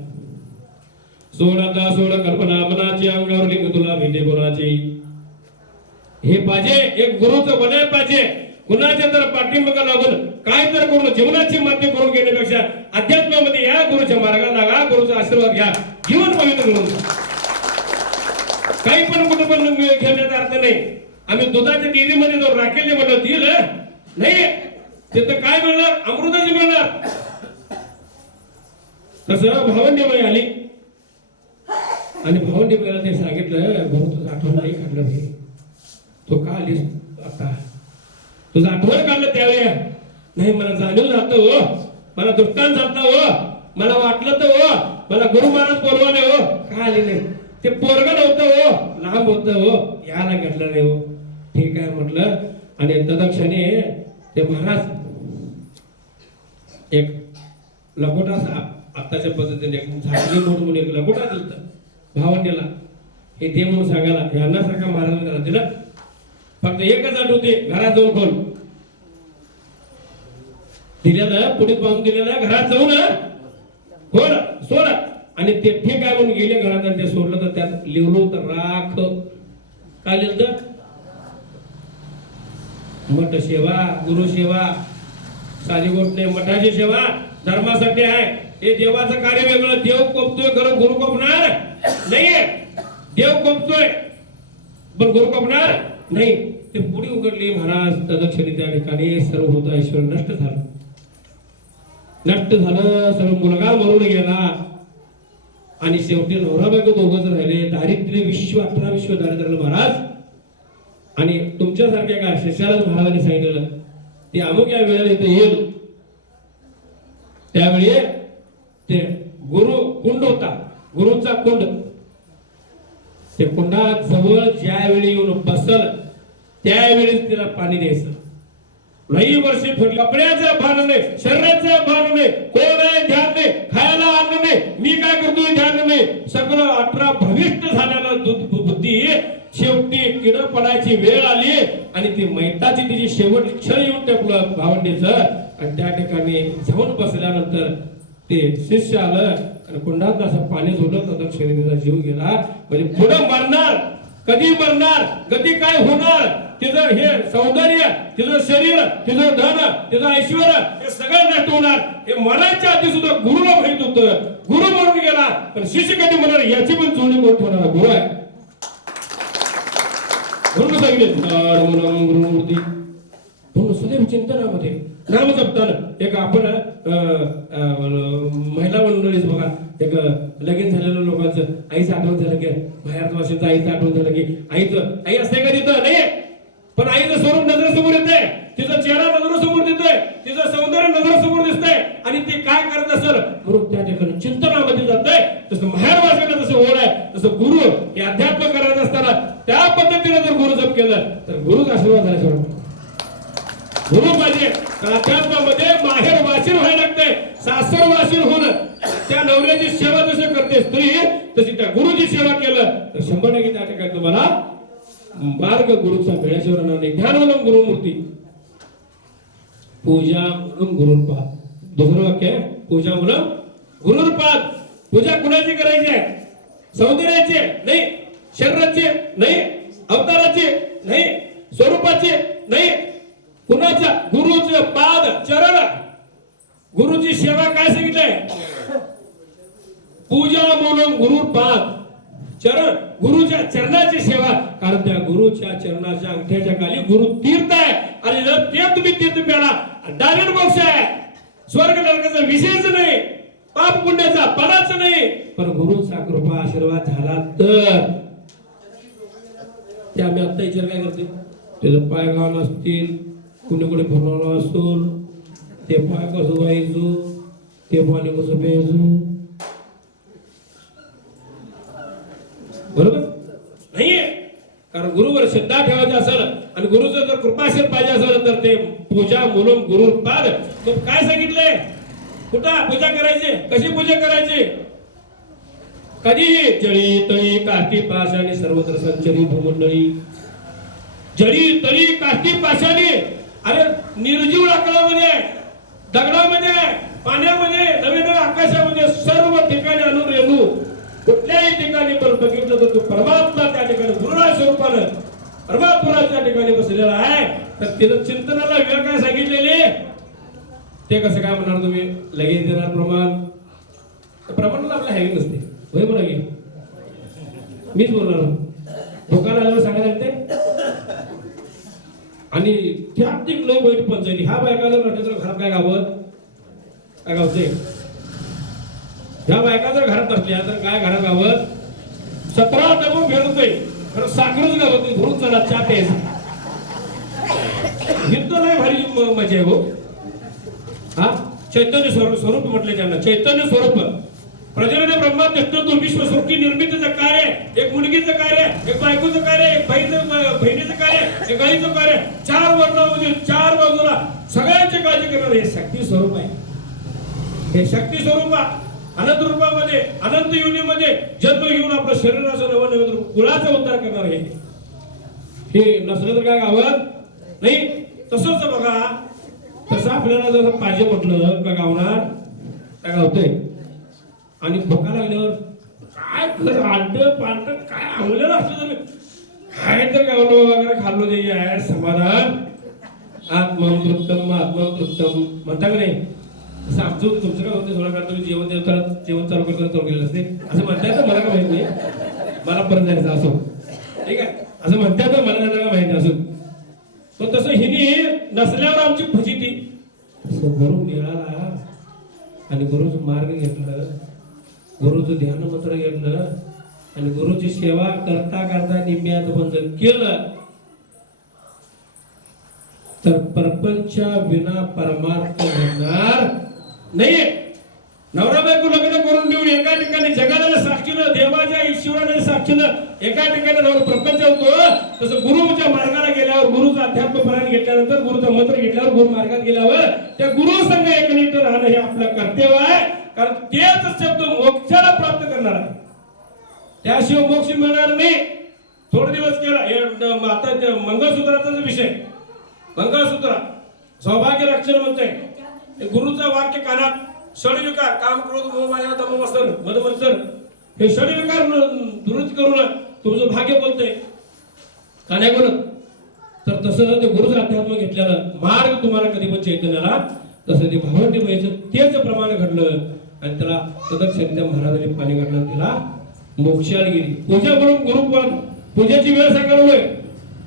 सोडाता सोड कल्पना मनाची अंगावर लिंग तुला भेटे कोणाची. हे पाहिजे एक गुरुचं बनाय पाहिजे. कुणाच्या तर पाठिंबा लागून काय तर करून जीवनाची माध्य करून घेण्यापेक्षा अध्यात्मामध्ये या गुरुच्या मार्गाला लागा, गुरुचा आशीर्वाद घ्या, जीवन पवित्र करून काही पण कुठं पण घेण्याचा अर्थ नाही. आम्ही दुधाच्या डेअरीमध्ये जाऊन राखेल म्हणलं दिलं नाही, तिथं काय मिळणार? अमृताची मिळणार. तसं भावंडीबाई आली आणि भावंडीबाईला ते सांगितलं, गुरु तुझं आठवण नाही काढलं भाई, तो का आलीस आता? तुझं आठवण काढलं त्यावेळी नाही, मला जाणीव झालं हो, मला दृष्टांत झालता हो, मला वाटलं तर हो, मला गुरु महाराज बोलवाले हो, का आली नाही? ते पोरगं नव्हतं हो, लांब होतं हो, याला घेतलं नाही हो. ठीक आहे म्हटलं. आणि तदक्षणी ते महाराज एक लकोटा आत्ताच्या पद्धतीने झाडली म्हणून एक लकोटा दिलता भावंडीला. हे दे म्हणून सांगायला यांना सांगा महाराजांना दिलं. फक्त एकच अट होती, घरात जाऊन खोल दिलेलं, पुढे बांधून दिलेलं, घरात जाऊन खोल सोड. आणि ते ठीक आहे म्हणून गेले घरात आणि ते सोडलं तर त्यात लिहिलं होतं राख. काय लिहिलं? मठ सेवा, गुरु सेवा. साधी गोष्ट नाही, मठाची सेवा धर्मासाठी आहे. हे देवाचं कार्य वेगळं. देव कोपतोय खरं, गुरु कोपणार नाहीये. देव कोपतोय पण गुरु कोपणार नाही. ते पुढे उघडली महाराज. तदक्षणी त्या ठिकाणी सर्व होता ईश्वर नष्ट झालं. नष्ट झालं सर्व. मुलगा मरून गेला आणि शेवटी नवरा बायको दोघंच राहिले. दारिद्र्य विश्व 18 विश्व दारिद्र्य महाराज. आणि तुमच्यासारख्या का शिष्यालाच महाराजांनी सांगितलं ते अमुक या वेळेला इथे येईल. त्यावेळी ते गुरु कुंड होता, गुरुचा कुंड. ते कुंडात जवळ ज्यावेळी येऊन बसल त्यावेळीच तिला पाणी द्यायचं. लई वर्षे फिरली, कपड्याचं भान नाही, शरीराचं भान नाही, कोण आहे ध्यान नाही, खायला अन्न नाही, मी काय करतोय ध्यान नाही. सगळं 18 भविष्ट झालेलं बुद्धी शेवटी किड पडायची वेळ आली आणि ती मैताची तिची शेवट क्षण येऊन टेपलं भावंडीचं. आणि त्या ठिकाणी जाऊन बसल्यानंतर ते शिष्य आलं आणि कुंडात असं पाणी सोडलं तर दक्षिणेचा जीव गेला. म्हणजे पुढं मरणार, कधी मरणार, कधी काय होणार, तिचं हे सौंदर्य, तिचं शरीर, तिचं धन, तिचं ऐश्वर्य हे सगळं नष्ट होणार. हे मरायच्या आधी सुद्धा गुरुला माहित होतं. गुरु म्हणून गेला पण शिष्य कधी म्हणणार याची पण जोडी कोण ठेवणार? गुरु आहे. गुरु सांगितले गुरुमूर्ती म्हणून सदैव चिंतनामध्ये नाम जपताना. एक आपण महिला मंडळीच बघा, एक लगीन झालेल्या लोकांचं आईचं आठवण झालं की बाहेर वाशीचं आईचं आठवण झालं की आईचं आई असते का तिथं नाही, पण आईचं स्वरूप नजरेसमोर येतंय, तिचा चेहरा नजरेसमोर दिसतोय, तिचं सौंदर्य नजरेसमोर दिसतंय आणि ती काय करत असेल म्हणून त्या ठिकाणी चिंतनामध्ये जातंय. तसं बाहेर वाचायला जसं ओढ आहे तसं गुरु हे अध्यात्म करत असताना त्या पद्धतीने जर गुरु जप केलं तर गुरुच आशीर्वाद झाल्याशिवाय. गुरु पाहिजे अध्यात्मामध्ये माहेर वाशीर व्हायला लागतंय. सासर वाशीर होणं, त्या नवऱ्याची सेवा जसं करते स्त्री तशी त्या गुरुची सेवा केलं तर 100% त्या ठिकाणी तुम्हाला मार्ग गुरुचा मिळाशिवाय राहणार नाही. ध्यानवलंब गुरुमूर्ती, पूजा म्हणून गुरुपाद. दुसरं वाक्य पूजा म्हणून गुरुपाद. पूजा कुणाची करायची आहे? सौंदर्याची नाही, शरीराची नाही, अवताराची नाही, स्वरूपाची नाही, कुणाच्या? गुरुचे पाद चरण. गुरुची सेवा काय सांगितलंय? पूजा म्हणून गुरुपाद चरण, गुरुच्या चरणाची सेवा. कारण त्या गुरुच्या चरणाच्या अंगठ्याच्या खाली गुरु तीर्थ आहे आणि जर ते तुम्ही तीर्थ प्याला डायरेक्ट मोक्ष आहे. स्वर्ग नरकाचा विषयच नाही, पाप पुण्याचा पणाच नाही, पण गुरुचा कृपा आशीर्वाद झाला तर. ते आम्ही आता विचार काय करते, त्याचं पाय घाण असतील कुणीकडे बनवलं असून ते पाय कसं व्हायचं, ते पाणी कसं प्यायचं, बरोबर नाहीये. कारण गुरुवर श्रद्धा ठेवायची असेल आणि गुरुचं जर कृपाशील पाहिजे असेल तर ते पूजा म्हणून गुरुपाद. तो काय सांगितलंय, कुठं पूजा करायची, कशी पूजा करायची, कधी जळी तळी काष्टी पाशाने सर्वत्र संचरी भूमंडळी. जळी तळी काष्टी पाशाने, अरे निर्जीव लाकडामध्ये, दगडामध्ये, पाण्यामध्ये, नवीन आकाशामध्ये सर्व ठिकाणी आणून रेणू कुठल्याही ठिकाणी पण बघितलं तर तो परमात्मा त्या ठिकाणी गुरुराज स्वरूपानं परमात्मा त्या ठिकाणी बसलेला आहे. तर त्याचं चिंतनाला वेळ काय सांगितलेले, ते कसं काय म्हणणार तुम्ही, लगेच देणार प्रमाण. प्रमाणाला आपल्या हॅवी नसते, होय बोला की मीच बोलणार दुकान आल्यावर सांगायला ते. आणि त्यात ती लय वाईट पंचायती, ह्या बायका जर म्हटलं तर घरात काय गावत, काय गावते, ह्या बायका जर घरात असल्या तर काय घरात गावत, 17 डबू फेरतोय खरं साखरच गावत नाही, धरून चला चहा प्यायचा. हिंदू नाही भारी मजा आहे हो. हा चैतन्य स्वरूप म्हटले त्यांना, चैतन्य स्वरूप. प्रजनने ब्रह्मा विष्णू विश्व सृष्टी निर्मितीचं कार्य, एक मुलगीचं कार्य, एक बायकोचं कार्य, एक बहिणीचं कार्य, एक गाईचं कार्य, 4 वर्णामध्ये 4 बाजूला सगळ्यांची काळजी करणार हे शक्ती स्वरूप आहे. हे शक्ती स्वरूप अनंत रूपामध्ये अनंत योनीमध्ये जन्म घेऊन आपलं शरीराचं नवनवीन रूप कुळाचा उद्धार करणार हे नसलं तर काय गावत नाही. तसंच बघा, तसं आपल्याला जर पाहिजे म्हटलं का गावणार, काय गावतंय. आणि भोका लागल्यावर काय आलट पालट काय आवलेलं असलं तर काय तर गावलो वगैरे खाल्लो ते यार समाधान. आत्मतृप्तम आत्मतृप्तम म्हणता का नाही, असं आमचं होतं. तुमचं काय होतं, थोडा काळ तुम्ही जेवण चालू करताना चालू केलेलं असते असं म्हणताय तर मला काय माहित नाही, मला परत जायचं असो, ठीक आहे असं म्हणताय तर मला काय माहिती असं. पण तसं हिनी नसल्यावर आमची फजिती. गुरु मिळाला आणि गुरुचं मार्ग घेतलं, गुरुचं ध्यान मंत्र घेतलं आणि गुरुची सेवा करता करता निम्म्यात बंद केलं तर परपंचा विना परमार्थ घडणार नाही. नवरा बायको लग्न करून देऊन एका ठिकाणी जगाला साक्षीनं, देवाच्या ईश्वराने साक्षीनं एका ठिकाणी नवर प्रपंच होतो. तसं गुरुच्या मार्गाला गेल्यावर, गुरुचं अध्यात्म परायण घेतल्यानंतर, गुरुचा मंत्र घेतल्यावर, गुरु मार्गात गेल्यावर त्या गुरु संघ एकनिष्ठ राहणं हे आपलं कर्तव्य आहे. कारण तेच शब्द मोक्षाला प्राप्त करणार आहे, त्याशिवाय मोक्ष मिळणार नाही. थोडे दिवस केला आता मंगळसूत्राचा विषय, मंगळसूत्र सौभाग्य रक्षण म्हणतंय. गुरुचं वाक्य कानात, षडविकार काम, क्रोध, मोह, माया, दम, मत्सर, मद, मत्सर हे षडविकार दुरुस्त करून तुमचं भाग्य बोलतंय का नाही बोलत. तर तसं ते गुरुचं अध्यात्म घेतलेलं मार्ग तुम्हाला कधी पण चैतन्याला तसं ते भावंडी व्हायचं तेच प्रमाणे घडलं आणि त्याला तदक्षणी त्या महाराजांनी पाणी घातलं, तिला मोक्षाला गेली. पूजा म्हणून गुरुपद पूजेची वेळ सांगायला,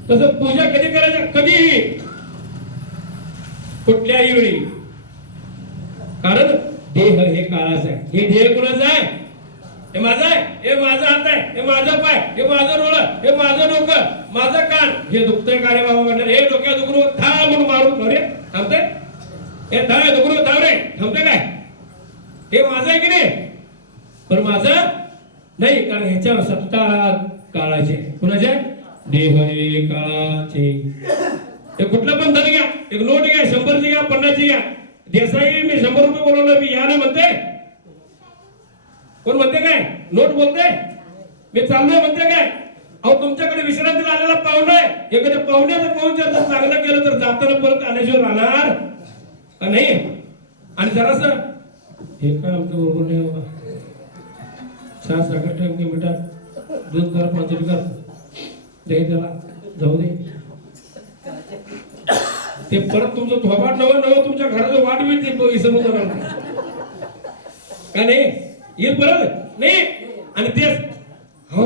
तसं पूजा कधी करायचं, कधीही कुठल्याही वेळी. कारण देह हे काळाचं आहे. हे देह कुणाचं आहे, हे माझं आहे, हे माझा हात आहे, हे माझा पाय, हे माझं डोळं, हे माझं डोकं, माझं कान, हे दुखतंय का रे बाबा म्हटलं, हे डोक्या दुखरू था म्हणून मारून अरे थांबतंय, हे धाय दुखरू धाव रे थांबतंय काय, हे माझं आहे की नाही. पण माझं नाही, कारण ह्याच्यावर सत्ता काळाचे, कुणाचे, देह हे काळाचे. हे कुठलं पण धन घ्या, एक नोट घ्या, 100ची घ्या, 50ची घ्या. देसाई मी 100 रुपये बोलवलं, मी या नाही म्हणते, कोण म्हणते काय, नोट बोलते, मी चाललोय म्हणते काय. अहो तुमच्याकडे विश्रांतीला आलेला पाहुणा आहे, एखाद्या पाहुण्याचं पाहून जर चांगलं केलं तर जाताना परत आल्याशिवाय राहणार का नाही. आणि जरास हे काय आमच्या बरोबर नाही बाबा, चहा साखर ठेव की मिठात दूध कर, 5 लिटर दे, त्याला जाऊ दे. ते परत तुमचं थोबाड नवं तुमच्या घराचं वाट मिळते विसरून जाणार का नाही, येईल परत नाही. आणि तेच हो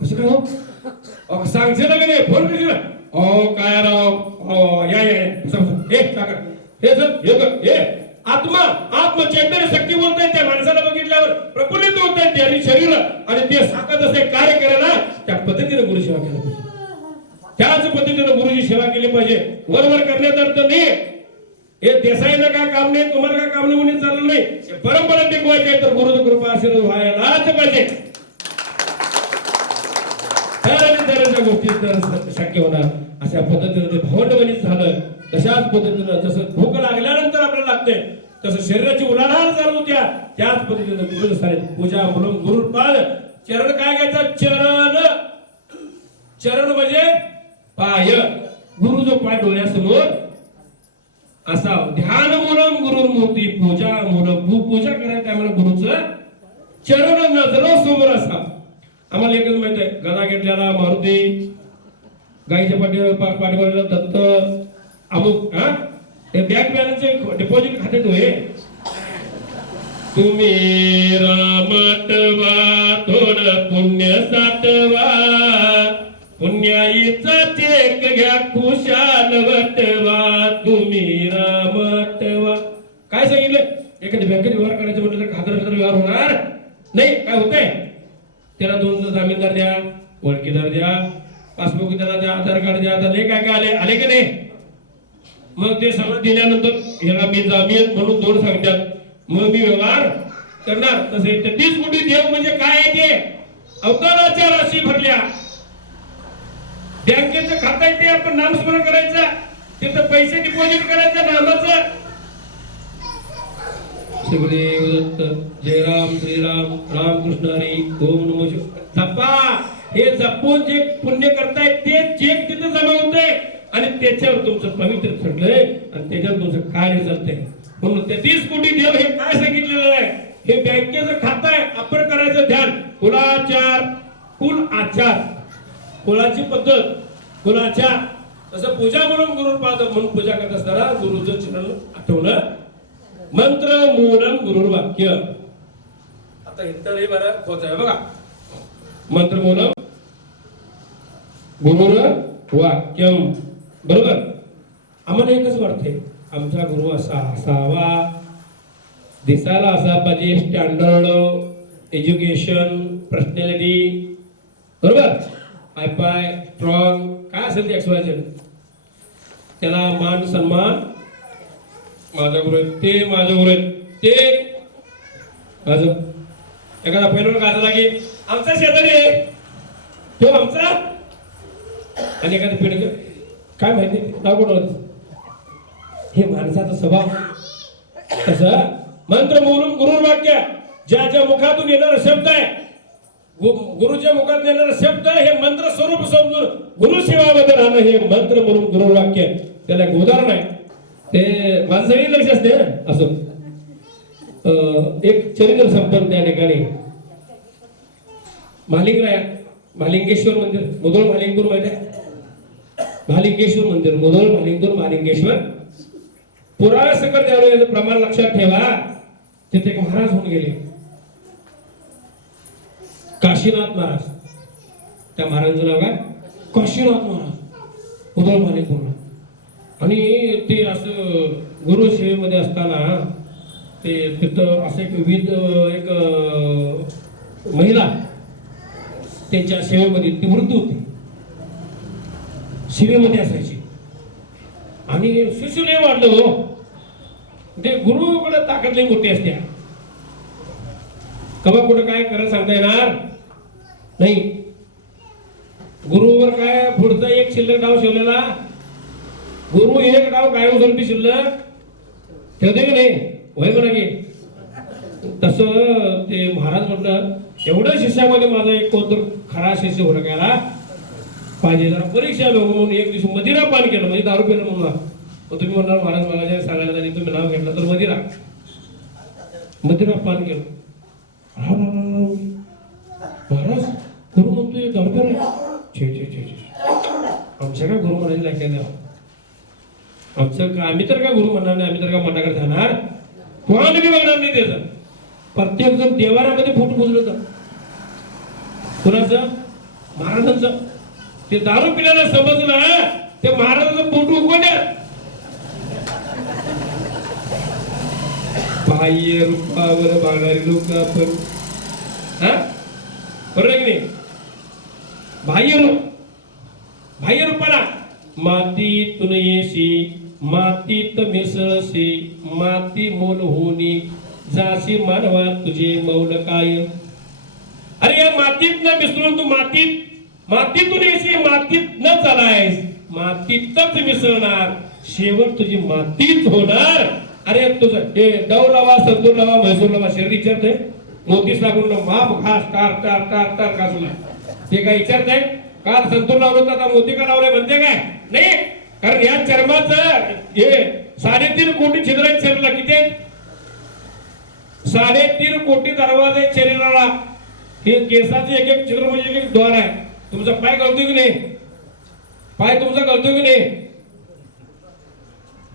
कसं काय हो सांगशील का नाही, फोन करशील हो काय राव, हो या हे साखर हे सर हे कर हे. आत्मा चैतन्य शक्ती बोलताय, त्या माणसाला बघितल्यावर प्रफुल्लित होत आहे शरीर, आणि ते सांगत असे कार्य करायला त्या पद्धतीने गुरुसेवा केला पाहिजे. त्याच पद्धतीने गुरुची सेवा केली पाहिजे. वरवर करण्यात अर्थ नाही. हे देसाईला काय काम नाही, तुम्हाला काय काम नाही म्हणून चाललं नाही. परंपरा टिकवायची आहे तर गुरुची कृपा आशीर्वाद व्हायलाच पाहिजे. तरच गोष्टी तर शक्य होणार. अशा पद्धतीने ते भावंडवणीच झालं. तशाच पद्धतीनं जसं भूक लागल्यानंतर आपल्याला लागते तसं शरीराची उलाढाल चालू होत्या. त्याच पद्धतीने गुरु साहेब पूजा म्हणून गुरुपाद चरण काय घ्यायचं? चरण. चरण म्हणजे पाय. गुरु जो पाय डोळ्यासमोर असा ध्यान मूलम गुरुमूर्ती पूजा मूलम पूजा करायला त्यामुळे गुरुचं चरण नजरेसमोर असा. आम्हाला एकच माहित आहे, गदा घेतलेला मारुती, गाईच्या पाठीवर दत्त, अमुक हे बँक बॅलन्स डिपॉझिट खात्यात होय. तुम्ही रामटवा थोड पुण्य साठवा, पुण्याईचा चेक घ्या खुशाल वटवा. तुम्ही रामटवा काय सांगितलं? एखादी बँकेत व्यवहार करायचं म्हटलं तर खात्यावर व्यवहार होणार नाही. काय होतंय? त्याला 2 जामीनदार द्या, ओळखीदार द्या, पासबुक त्याला द्या, आधार कार्ड द्या. आता काय काय आले की नाही? मग ते सगळं दिल्यानंतर ह्याला मी जामीन म्हणून 2 सांगतात. मग मी व्यवहार करणार. तसे 30 कोटी देव म्हणजे काय आहे ते? अवताराच्या राशी भरल्या. बँकेचं खातं आहे ते आपण नामस्मरण करायचं, तिथं पैसे डिपॉझिट करायचं नामाचं. शिवदेव दत्त, जय राम श्रीराम, रामकृष्ण हरी, ओम नमो शिवाय. जपा. हे जपून जे पुण्य करताय ते चेक तिथे जमा होते आणि त्याच्यावर तुमचं पवित्र ठरलंय आणि त्याच्यावर तुमचं कार्य चालतंय. म्हणून 30 कोटी देव हे काय सांगितलेलं आहे? हे बँकेचं खातं आहे. आपण करायचं ध्यान. कुलाचार, कुल आचार, कुळाची पद्धत, कुलाचार. तसं पूजा म्हणून गुरुपाद म्हणून पूजा करत असताना गुरुचं चरण आठवणं. मंत्र मूलम गुरुर्वाक्य. आता इथं हे बरं खोच आहे बघा. मंत्र मूलम गुरुर्वाक्यम. बरोबर. आम्हाला एकच वाटतंय, आमचा गुरु असा असावा, दिसायला असा पाहिजे, स्टँडर्ड, एज्युकेशन, पर्सनॅलिटी, बरोबर, हायफाय, स्ट्रॉंग, काय असेल ते एक्सवायझेड, त्याला मान सन्मान. माझा गुरु आहे ते, माझा गुरु आहे ते माझं. एखादा पहिला गाजला की आमचा शेजारी आहे तो आमचा, आणि एखाद्या पिढी काय माहिती नाव कोण. हे माणसाचा स्वभाव. तसं मंत्र बोलून गुरुर्वाक्य, ज्या मुखातून येणारा शब्द आहे, गुरुच्या मुखात येणारा शब्द हे मंत्र स्वरूप समजून गुरु सेवामध्ये राहणं हे मंत्र म्हणून गुरुर्वाक्य. त्याला एक उदाहरण आहे, ते माझं सगळी लक्ष असते असं. एक चरित्र संपन्न त्या ठिकाणी महालिंगेश्वर मंदिर, मुधोळ महालिंगपूर माहिती आहे? महालिंगेश्वर मंदिर, मुधोळ महालिंगपूर महालिंगेश्वर. पुरासकर त्यावेळेस प्रमाण लक्षात ठेवा. तिथे एक महाराज होऊन गेले, काशीनाथ महाराज. त्या महाराजांचं नाव काय? काशीनाथ महाराज, मुधोळ महालिंगपूरला. आणि ते असं गुरु सेवेमध्ये असताना ते तिथं असं एक महिला त्यांच्या सेवेमध्ये ती वृद्ध होती, सेवेमध्ये असायची. आणि शिष्य लय वाढलं हो. ते गुरुकडे ताकद लई मोठी असते. कवा कुठं काय करायला सांगता येणार नाही. गुरुवर काय पुढचा एक शिल्लक डाव ठेवलेला, गुरु एक डाव काय स्वरूपी शिल्लक ठेवते की नाही? वय म्हणा की. तसं ते महाराज म्हटलं, एवढ्या शिष्यामध्ये माझा एक कोणतर खरा शिष्य होणं घ्यायला पाहिजे. जरा परीक्षा बघू म्हणून एक दिवशी मदिरा पान केलं, म्हणजे दारू पिलं म्हणून. तुम्ही म्हणणार महाराज मला सांगायला आणि तुम्ही नाव घेतलं तर मदिरा पान केलं. महाराज गुरु म्हणतोय दारू प्यायला. छे आमच्या काय गुरु म्हणायची लायक द्या. आमचं का आम्ही तर काय गुरु म्हणणार नाही, आम्ही तर काय मठाकडे जाणार कोणाला बी बघणार नाही. त्याचं प्रत्येक जण देवाऱ्यामध्ये फोटो पुजलं तर कुणाचं? महाराजांचं. ते दारू पिल्याला समजलं ते महाराजांचं फोटो उघड्यात. बाह्य रूपावर बाळणारी लोक आपण, बरोबर की नाही? बाह्य रूपाला मातीतून येशी मातीत मिसळशी माती मोल होनी जाशी मानवा तुझे मौल काय. अरे या मातीत न मिसळून तू मातीतून येशी मातीत न चालायस मातीतच मिसळणार शेवट तुझी मातीच होणार. अरे तुझं हे डव लावा संतूर लावा म्हैसूर लावा शरीर विचारते मोती सागून माप घास टार टार टार टार घासून ते काय विचारते काल संतूर लावलं होतं आता मोती का लावलंय म्हणते काय नाही. कारण या चर्माचं हे 3.5 कोटी छिद्र आहेत शरीराला. किती आहेत? 3.5 कोटी दरवाजे आहेत शरीराला. हे केसाचे एक एक छिद्र म्हणजे एक द्वार आहे. तुमचा पाय गळतोय की नाही? पाय तुमचा गळतोय की नाही?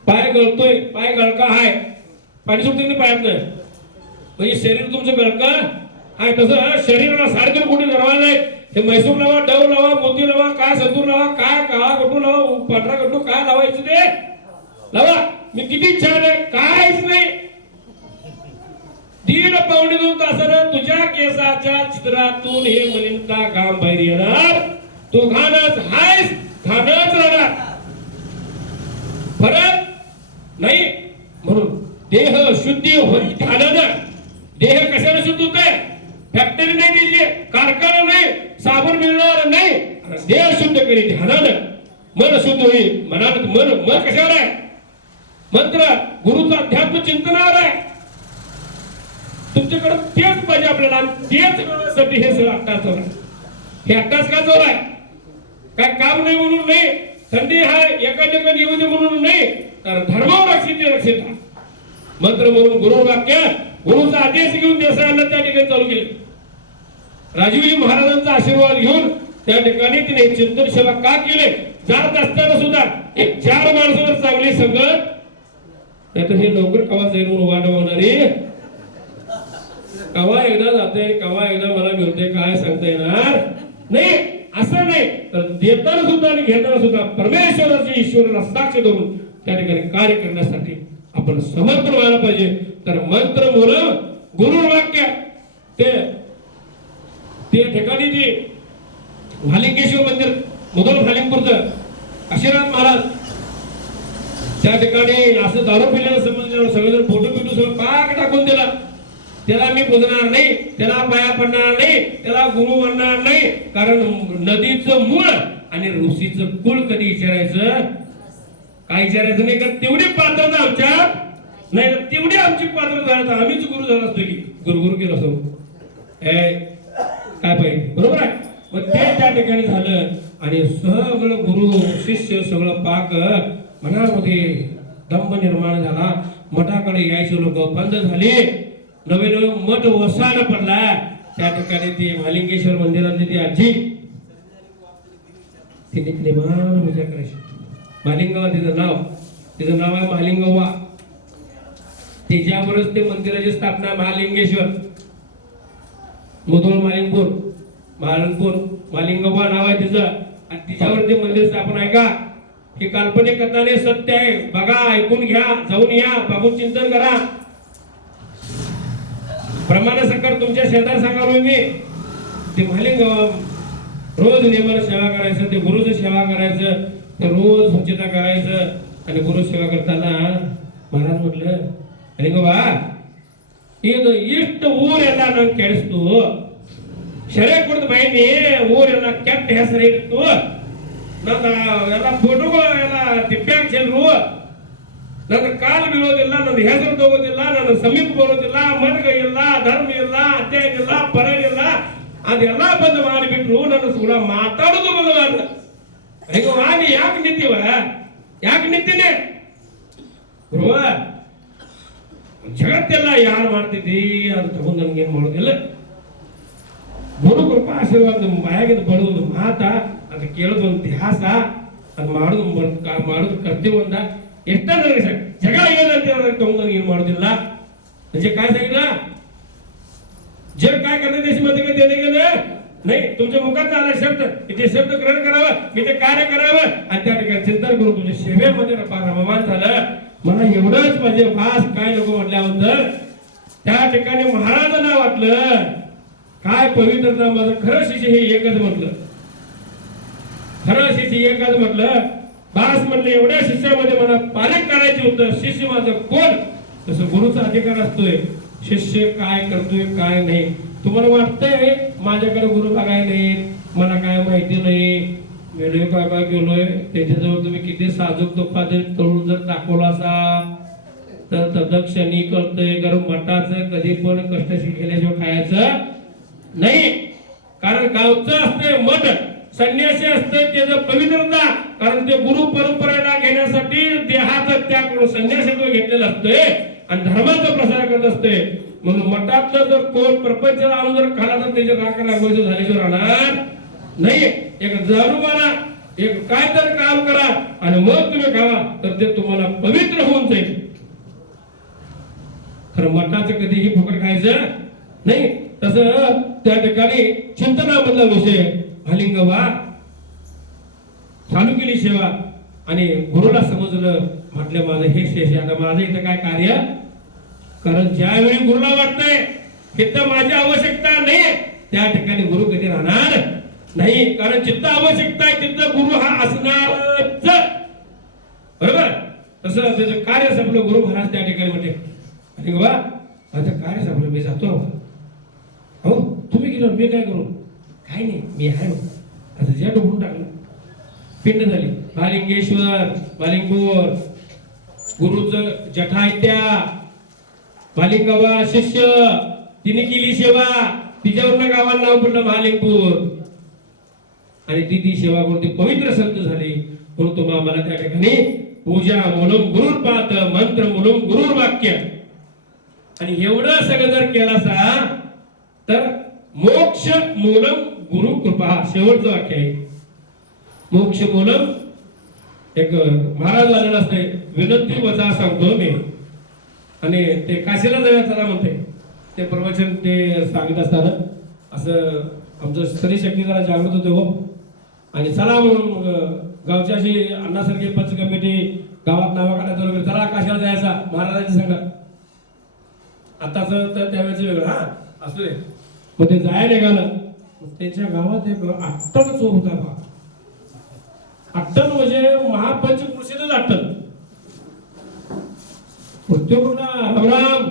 पाय गळतोय पाय गळका आहे पाणी सुटते की नाही पायातनं म्हणजे शरीर तुमचं गळका आहे. तसं शरीराला 3.5 कोटी दरवाजे आहेत. हे म्हैसूर लावा डव लावा मोती लावा काय संतूर लावा काय काळा गट्टू लावा पांढरा गट्टू काय लावायचं ते लावा. मी किती छान आहे काहीच नाही. 1.5 पावणे 2 तासानं तुझ्या केसाच्या चित्रातून हे मलिनता घाम बाहेर येणार. तू घाणच हायस घाणच राहणार फरक नाही. म्हणून देह शुद्धी होईल ध्यानानं. देह कशाने शुद्ध होते? फॅक्टरी नाही द्यायची कारखाना नाही साबण मिळणार नाही. देह शुद्ध करी ध्यानानं मन शुद्ध होईल. मनात मन कशावर आहे? मंत्र गुरुचं अध्यात्म चिंतनावर आहे. तुमच्याकडे तेच पाहिजे आपल्याला तेच मिळवण्यासाठी हे सगळं अट्टास चालू आहे. हे अट्टास का चालू आहे? काय काम नाही म्हणून नाही थंडी आहे एका ठिकाणी येऊ दे म्हणून नाही तर धर्मावर रक्षित मंत्र म्हणून गुरु वाक्य गुरुचा आदेश घेऊन देसायांना त्या ठिकाणी चालू केले. राजीवजी महाराजांचा आशीर्वाद घेऊन त्या ठिकाणी तिने चिंतन सेवा का केले. जात असताना सुद्धा एक 4 माणसावर चांगली संगत नाही तर हे लवकर कवा जाईल म्हणून वाट बघणारी कवा एकदा जाते कवा एकदा मला मिळते काय सांगता येणार नाही. असं नाही तर देताना सुद्धा आणि घेताना सुद्धा परमेश्वराचे ईश्वराला साक्ष धरून त्या ठिकाणी कार्य करण्यासाठी आपण समर्थ व्हायला पाहिजे. तर मंत्र मूलम गुरु वाक्य ते ठिकाणी जे महालिंगेश्वर मंदिर मुदल महालिंगपूरचं काशीनाथ महाराज त्या ठिकाणी असं दारू पिल्याला समजल्यावर सगळेजण फोटो बिटो सगळं पाक टाकून दिला. त्याला मी पुजणार नाही त्याला पाया पडणार नाही त्याला गुरु म्हणणार नाही. कारण नदीचं मूळ आणि ऋषीचं कुळ कधी विचारायचं काय विचारायचं नाही. कारण तेवढी पात्रता आमच्या नाही तेवढी आमची पात्रता झाली आम्हीच गुरु झाला असतो की गुरु केलं असतो काय पाहिजे बरोबर आहे. मग ते त्या ठिकाणी झालं आणि सगळं गुरु शिष्य सगळं पाक मनामध्ये दंभ निर्माण झाला. मठाकडे यायचे लोक बंद झाले. नवे मठ वसायला पडला. त्या ठिकाणी ती महालिंगेश्वर मंदिरातली ती आजी तिने पूजा करायची. महालिंगवा तिचं नाव आहे महालिंगवा. तिच्यावरच ते मंदिराची स्थापना महालिंगेश्वर मुधोळ महालिंगवा नाव आहे तिचं आणि तिच्यावर ते मंदिर स्थापना आहे का. ही काल्पनिक कथा नाही सत्य आहे. बघा ऐकून घ्या जाऊन या बघून चिंतन करा. प्रमाणासकट तुमच्या शेजार सांगालोय मी. ते महालिंगवा रोज नेमानं सेवा करायचं ते गुरुची सेवा करायचं ते रोज स्वच्छता करायचं. आणि गुरु सेवा करताना महाराज म्हटलं लिंगवा ಇದು ಇಷ್ಟು ಊರೆಲ್ಲ ನಂಗೆ ಕೆಡಿಸ್ತು ಶರೇ ಕುಡಿದು ಬೈನಿ ಊರೆಲ್ಲ ಕೆಟ್ಟ ಹೆಸರು ಇತ್ತು ನನ್ನ ಎಲ್ಲ ಫೋಟೋಗಳು ಎಲ್ಲ ದಿಪ್ಪ್ಯಾಗ ಚೆಲ್ರು ನನ್ನ ಕಾಲು ಬೀಳೋದಿಲ್ಲ ನನ್ನ ಹೆಸರು ತಗೋದಿಲ್ಲ ನನ್ನ ಸಮೀಪ ಬರೋದಿಲ್ಲ ಮರ್ಗ ಇಲ್ಲ ಧರ್ಮ ಇಲ್ಲ ಅಧ್ಯಾಯ ಇಲ್ಲ ಪರ ಇಲ್ಲ ಅದೆಲ್ಲ ಬಂದು ಮಾಡಿಬಿಟ್ರು ನನ್ನ ಕೂಡ ಮಾತಾಡೋದು ಬಂದು ಮಾಡ್ದ ಈಗ ವಾಣಿ ಯಾಕೆ ನಿಂತೀನೆ ಗುರುವ ಜಗತ್ತೆಲ್ಲ ಯಾರು ಮಾಡ್ತಿದ್ದಿ ಅದು ತಗೊಂಡು ನನ್ಗೇನ್ ಮಾಡೋದಿಲ್ಲ. ಗುರು ಕೃಪಾ ಆಶೀರ್ವಾದ ನಮ್ಮ ಬಾಯಾಗಿಂದ ಬರೋದು ಮಾತ ಅದು ಕೇಳೋದು ಒಂದು ಧ್ಯಾಸ ಅದು ಮಾಡೋದು ಕರ್ತವ್ಯ ಒಂದ ಎಷ್ಟ ನನಗೆ ಜಗ ಏನಂತ तोंड ಏನ್ ಮಾಡೋದಿಲ್ಲ. म्हणजे काय सांगितलं जग काय करते देशामध्ये काय देणे गेलं नाही. तुमच्या मुखात आला शब्द ते शब्द ग्रहण करावं मी ते कार्य करावं आणि त्या ठिकाणी चिंतन करून तुमच्या सेवेमध्ये रममान झालं. मला एवढंच म्हणजे फास काय नको म्हटल्यानंतर त्या ठिकाणी महाराजांना वाटलं काय पवित्रता माझं खरं शिष्य हे एकच म्हटलं. खरं शिष्य एकच म्हटलं बास म्हणले एवढ्या शिष्यामध्ये मला पालक करायचे होतं, शिष्य माझं कोण? तसं गुरुचा अधिकार असतोय, शिष्य काय करतोय काय नाही. तुम्हाला वाटतंय माझ्याकडे गुरु बघाय नाही, मला काय माहिती नाही, वेळोवेळी काय काय गेलोय, त्याच्याजवळ तुम्ही किती साजूक तुफा तळून जर दाखवला असा तर तदक्षणी करतोय. कारण मठाचं कधी पण कष्ट केल्याशिवाय खायचं नाही. कारण गावचं असते मठ, संन्यासी असते त्याचं पवित्रता. कारण ते गुरु परंपरेला घेण्यासाठी देहाचा त्याग करून संन्यासत्व घेतलेलं असतंय आणि धर्माचा प्रसार करत असते. म्हणून मठातलं जर कोण प्रपंच लावून जर खाला तर त्याचे राख लागवायचं झाल्याशिवाय राहणार नाही. एक दारूबाला एक काय तर काम करा आणि मग तुम्ही खावा तर ते तुम्हाला पवित्र होऊन जाईल. खरं मठाचं कधीही फुकट खायचं नाही. तसं त्या ठिकाणी चिंतनामधला विषय भालिंगवा चालू केली सेवा आणि गुरुला समजलं, म्हटलं माझं हे शेष आता माझं इथं काय कार्य. कारण ज्यावेळी गुरुला वाटतंय इथं माझी आवश्यकता नाही त्या ठिकाणी गुरु कधी राहणार नाही. कारण जिथं आवश्यकता आहे तिथं गुरु हा असणारच, बरोबर. तसं त्याचं कार्य संपलं, गुरु महाराज त्या ठिकाणी म्हणते आणि बाबा माझं कार्य संपलं, मी जातो. हो तुम्ही गेलो, मी काय करू? काय नाही, मी आहे. आता ज्या डोकून टाकलं पिंड झाली. भालिंगेश्वर भालिंगपूर गुरुचं जठायत्या भालिंगवा शिष्य तिने केली सेवा, तिच्यावरनं गावाला नाव पडलं भालिंगपूर आणि ती सेवा करून ती पवित्र संत झाली. म्हणून तुम्हाला आम्हाला त्या ठिकाणी पूजा मूलम गुरुर्पात मंत्र मूलम गुरुर वाक्य आणि एवढं सगळं जर केला सा तर मोक्ष मूलम गुरु कृपा शेवटचं वाक्य आहे. मोक्ष मूलम एक महाराज आलेला असते, विनंती वजा सांगतो मी आणि ते काशीला जाऊया चला म्हणते. ते प्रवचन ते सांगत असताना असं आमचं स्त्री शक्ती जरा जागृत होते हो आणि चला म्हणून गावच्या अशी अण्णासारखी पंच कमिटी गावात नावा काढायचं वगैरे चला काशीला जायचा महाराजांच्या संघ. आताच तर त्यावेळेच वेगळं हा असू दे. मग ते जायला निघालं. त्यांच्या गावात एक अट्टल चोर होता बा. अट्टल म्हणजे महापंचकृषीतच अट्टल. तो म्हटला रामराम,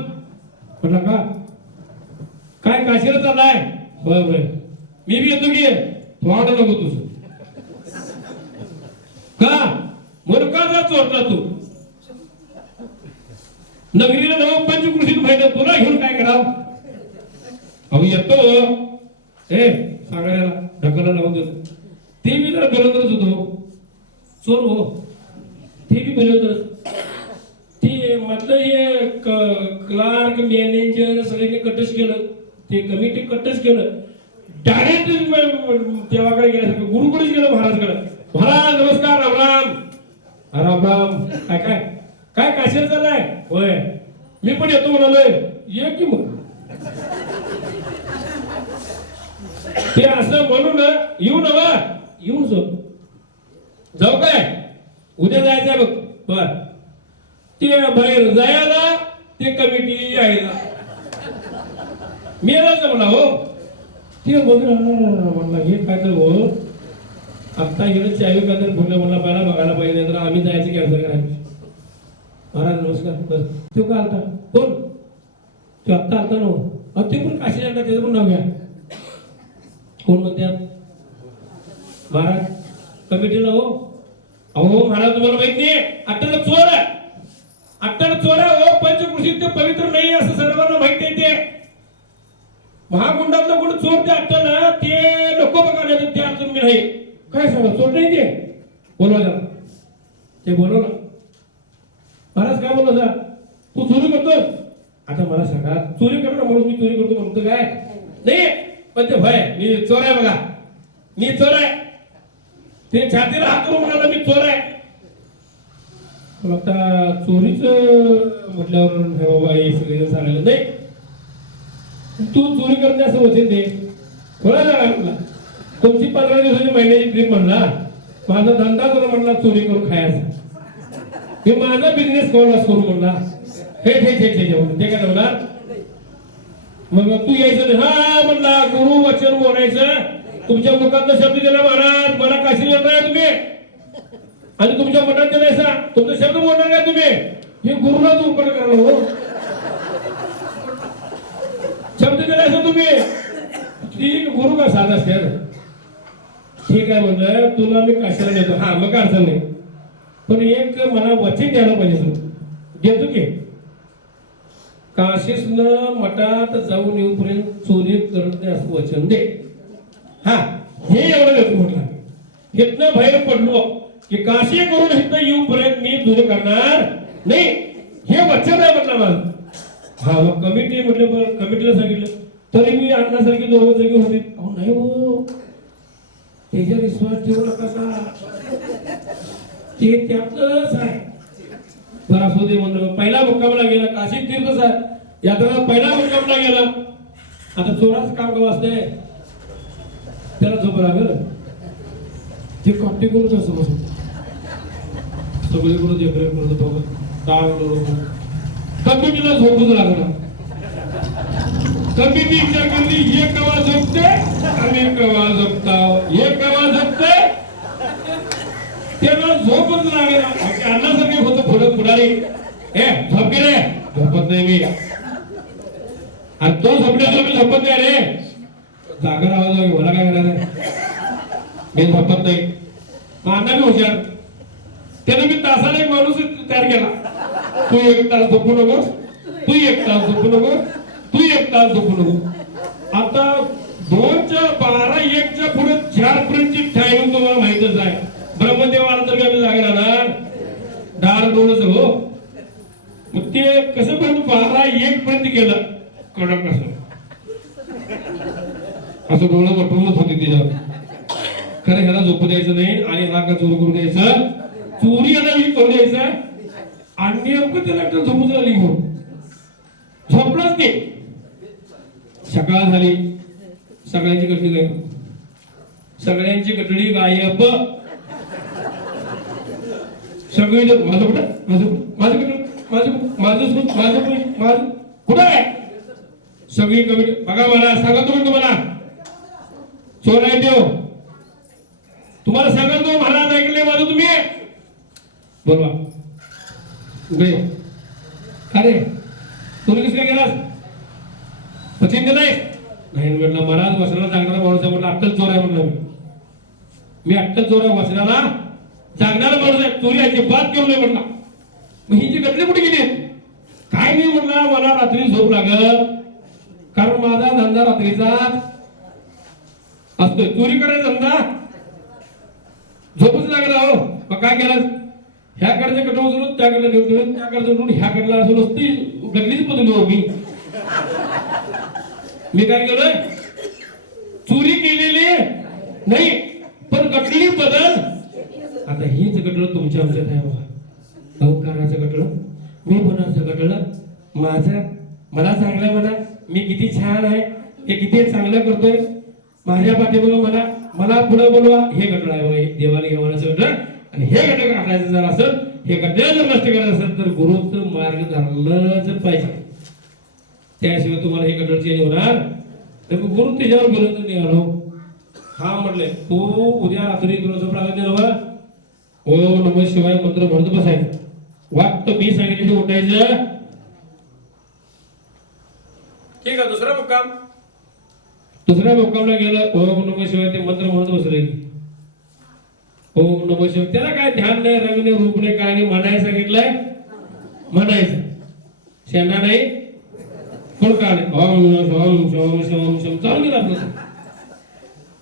म्हटला का काय काशीला चाललाय? होय होय मी बी येतो की वाढ नको तुझं का मूर्खाचा चोरला तू नगरीला नव पंचकृषीत माहिती तुला घेऊन काय करावं? अहो येतो ए सांगायला ढकला लावून देतो. ते मी जरा बेरोजगारच होतो, चोर हो ते बी बेरोजगार. ते म्हटलं हे क्लार्क मॅनेजर सगळ्यांनी कटच केलं, ते कमिटी कटच केलं. डायरेक्ट देवाकडे गेल्यासारखं गुरुकडेच गेलं महाराजकडे. महाराज नमस्कार, राम राम. राम राम. काय काय काय काशीला चाललाय? होय मी पण येतो म्हणालोय. ये की मग. ते असं म्हणून येऊ नवा येऊन जाऊ काय उद्या जायचंय बघ. बर ते बाहेर जायला ते कमिटी यायला मी यायला म्हणला हो. ते बघ म्हणला हे काय तर हो आत्ता गेलं चावी का तर फुटलं म्हणला पहिला बघायला पाहिजे तर आम्ही जायचं कॅन्सल करायचं. महाराज नमस्कार. बस तो का आलता? कोण? तो आत्ता आलता ना. ते पण काशी आणला त्याचं पण नाव घ्या. कोण म्हणतात? महाराज कमिटीला हो. अहो महाराज तुम्हाला माहित नाही अट्टल चोर आहे. अट्टल चोर आहे हो. पंचकृषीत ते पवित्र नाही असं सर्वांना माहिती आहे. ते महागुंडातलं कोण चोर ते अट्टल ते नको बघायला ते अडचण मी नाही. काय सांगा चोर नाही ते बोलवा जरा. ते बोलवलं. महाराज काय बोलला सा तू चोरी करतोस? आता मला सांगा चोरी करणं म्हणून मी चोरी करतो म्हणतो काय नाही. पण ते भय मी चोर आहे बघा, मी चोर आहे. ते छातीला हात करून म्हणाला मी चोर आहे. आता चोरीच म्हटल्यावर हे बाबा हे सगळे सांगायला नाही. तू चोरी करते असं होते ते थोडा जागा म्हटला. तुमची 15 दिवसाची महिन्याची ट्रिप म्हणला. माझा धंदा करून म्हणला चोरी करून खायचा. मी माझा बिझनेस करू म्हणला. हे ते काय म्हणणार मग तू यायचं नाही. हा म्हणला गुरु वचन बोलायचं. तुमच्या मुखातनं शब्द दिला महाराज मला काशी येत आहे तुम्ही आणि तुमच्या मनात गेलायसा तुमचा शब्द बोलणार काय तुम्ही हे गुरुलाच उपकार करणार हो शब्द दिलायसा तुम्ही ठीक गुरु का साधा असते ठीक आहे म्हणलं तुला मी कशाला देतो हा मग अडचण नाही पण एक मला वचन द्यायला पाहिजे तू देतो की काशीसनं मठात जाऊन येऊपर्यंत चोरी करत नाही असं वचन दे हा हे एवढं देतो म्हटलं इथनं बाहेर पडलो की काशी करून इथं येऊपर्यंत मी चोरी करणार नाही हे वचन आहे म्हटलं माझं हा मग कमिटी म्हटलं कमिटीला सांगितलं तरी मी अण्णासारखी दोघं जागी होते अहो नाही हो त्याच्यावर विश्वास ठेवू नका का ते त्यातच आहे बरं असू दे म्हणलं पहिला मुक्कामला गेला काशी तीर्थच आहे यात्रा पहिला मुक्कामला गेला आता चोराच काम कवा असते त्याला झोप लागल ते कॉन्टॅक्ट करून असं बसून सगळीकडून देखरेख करत बघत डाळ कमिटीला झोपूच लागला कमिटी विचार करली हे कवा झोपते आम्ही कवा झोपताव हे कवा झोपते त्याला झोपच लागला अन्नासारखे होतं पुढं पुढारी हे झोप रे झोपत नाही मी आणि तो झोपल्याचा मी झोपत नाही रे जागा राहावं मला काय करायचं मी झोपत नाही अण्णा मी हुशार त्याने मी तासाला एक माणूस तयार केला तू एक तास झोपू नकोस तू एक तास झोपू नको तू एक तास झोपू नको आता 2च्या 12 1च्या पुढे 4 पर्यंतची टाइमिंग तुम्हाला माहितच आहे ब्रह्मदेवाला तर कमी लागणार ना डार डोळच हो मग ते कसं पण 12 1 पर्यंत गेलं कडक असं डोळं वटूनच होती तिच्यावर खरं ह्याला झोपू द्यायचं नाही आणि ह्याला का चोरी करू द्यायचं चोरी याला मी करू द्यायचं आणि नेमकं त्याला झोपूच आली घेऊन झोपलाच ते सकाळ झाली सगळ्यांची कटली गायब सगळ्यांची कटली गायब सगळी माझं कुठं माझं कुठं आहे सगळी कमिटी बघा मला सांगा तुम्हाला चोर आहे देव तुम्हाला सांगतो महाराज ऐकले माझं तुम्ही बोलवा अरे तुम्ही कसं काय गेलास पचिंत नाही म्हटलं महाराज वसनाला जागणारा माणूस आहे म्हटलं अट्टल चोर आहे म्हणलं मी अट्टल चोर आहे वसनाला जागणारा माणूस आहे चोरी अजिबात घेऊन नाही म्हटला मग ही जी घटना कुठे गेली काय नाही म्हटलं मला रात्री झोप लागत कारण माझा धंदा रात्रीचाच असतोय चोरी करायचा धंदा झोपच लागला हो मग काय केलं ह्याकडचे कट उचलून त्याकडे नेऊन त्याकडे उचलून ह्याकडला असं नसती गल्लीच बदलली हो मी काय केलंय चोरी केलेली नाही पण गटली बदल आता हीच गटलं तुमच्या आमच्यात आहे बघा अहंकाराचं गटलं मी मनाचं गटलं माझं मला चांगलं म्हणा मी किती छान आहे हे किती चांगलं करतोय माझ्या पाठीमागं म्हणा मला पुढे बोलवा हे गटलं आहे बघा देवाला घेवायचं गटलं आणि हे घटक राखायचं जर असेल हे घटना जर नष्ट करायचं असेल तर गुरुचं मार्ग धरलंच पाहिजे त्याशिवाय तुम्हाला हे घटक चेंज होणार तर गुरु त्याच्यावर बोलत नाही आलो हा म्हटले तू उद्या रात्री तुला झोप लागत नाही ना ओम नमः शिवाय मंत्र म्हणत बसायचं वाक्य मी सांगितलं उठायचं ठीक आहे दुसऱ्या मुक्कामला गेलं ओम नमः शिवाय ते मंत्र म्हणत बसले ओम नमः शिवाय त्याला काय ध्यान नाही रंग नाही रूप नाही काय नाही म्हणायचं सांगितलंय म्हणायचं शेंडा नाही कोण काय नाही ओम ओम शोम शोम शोम चालू गेला आपलं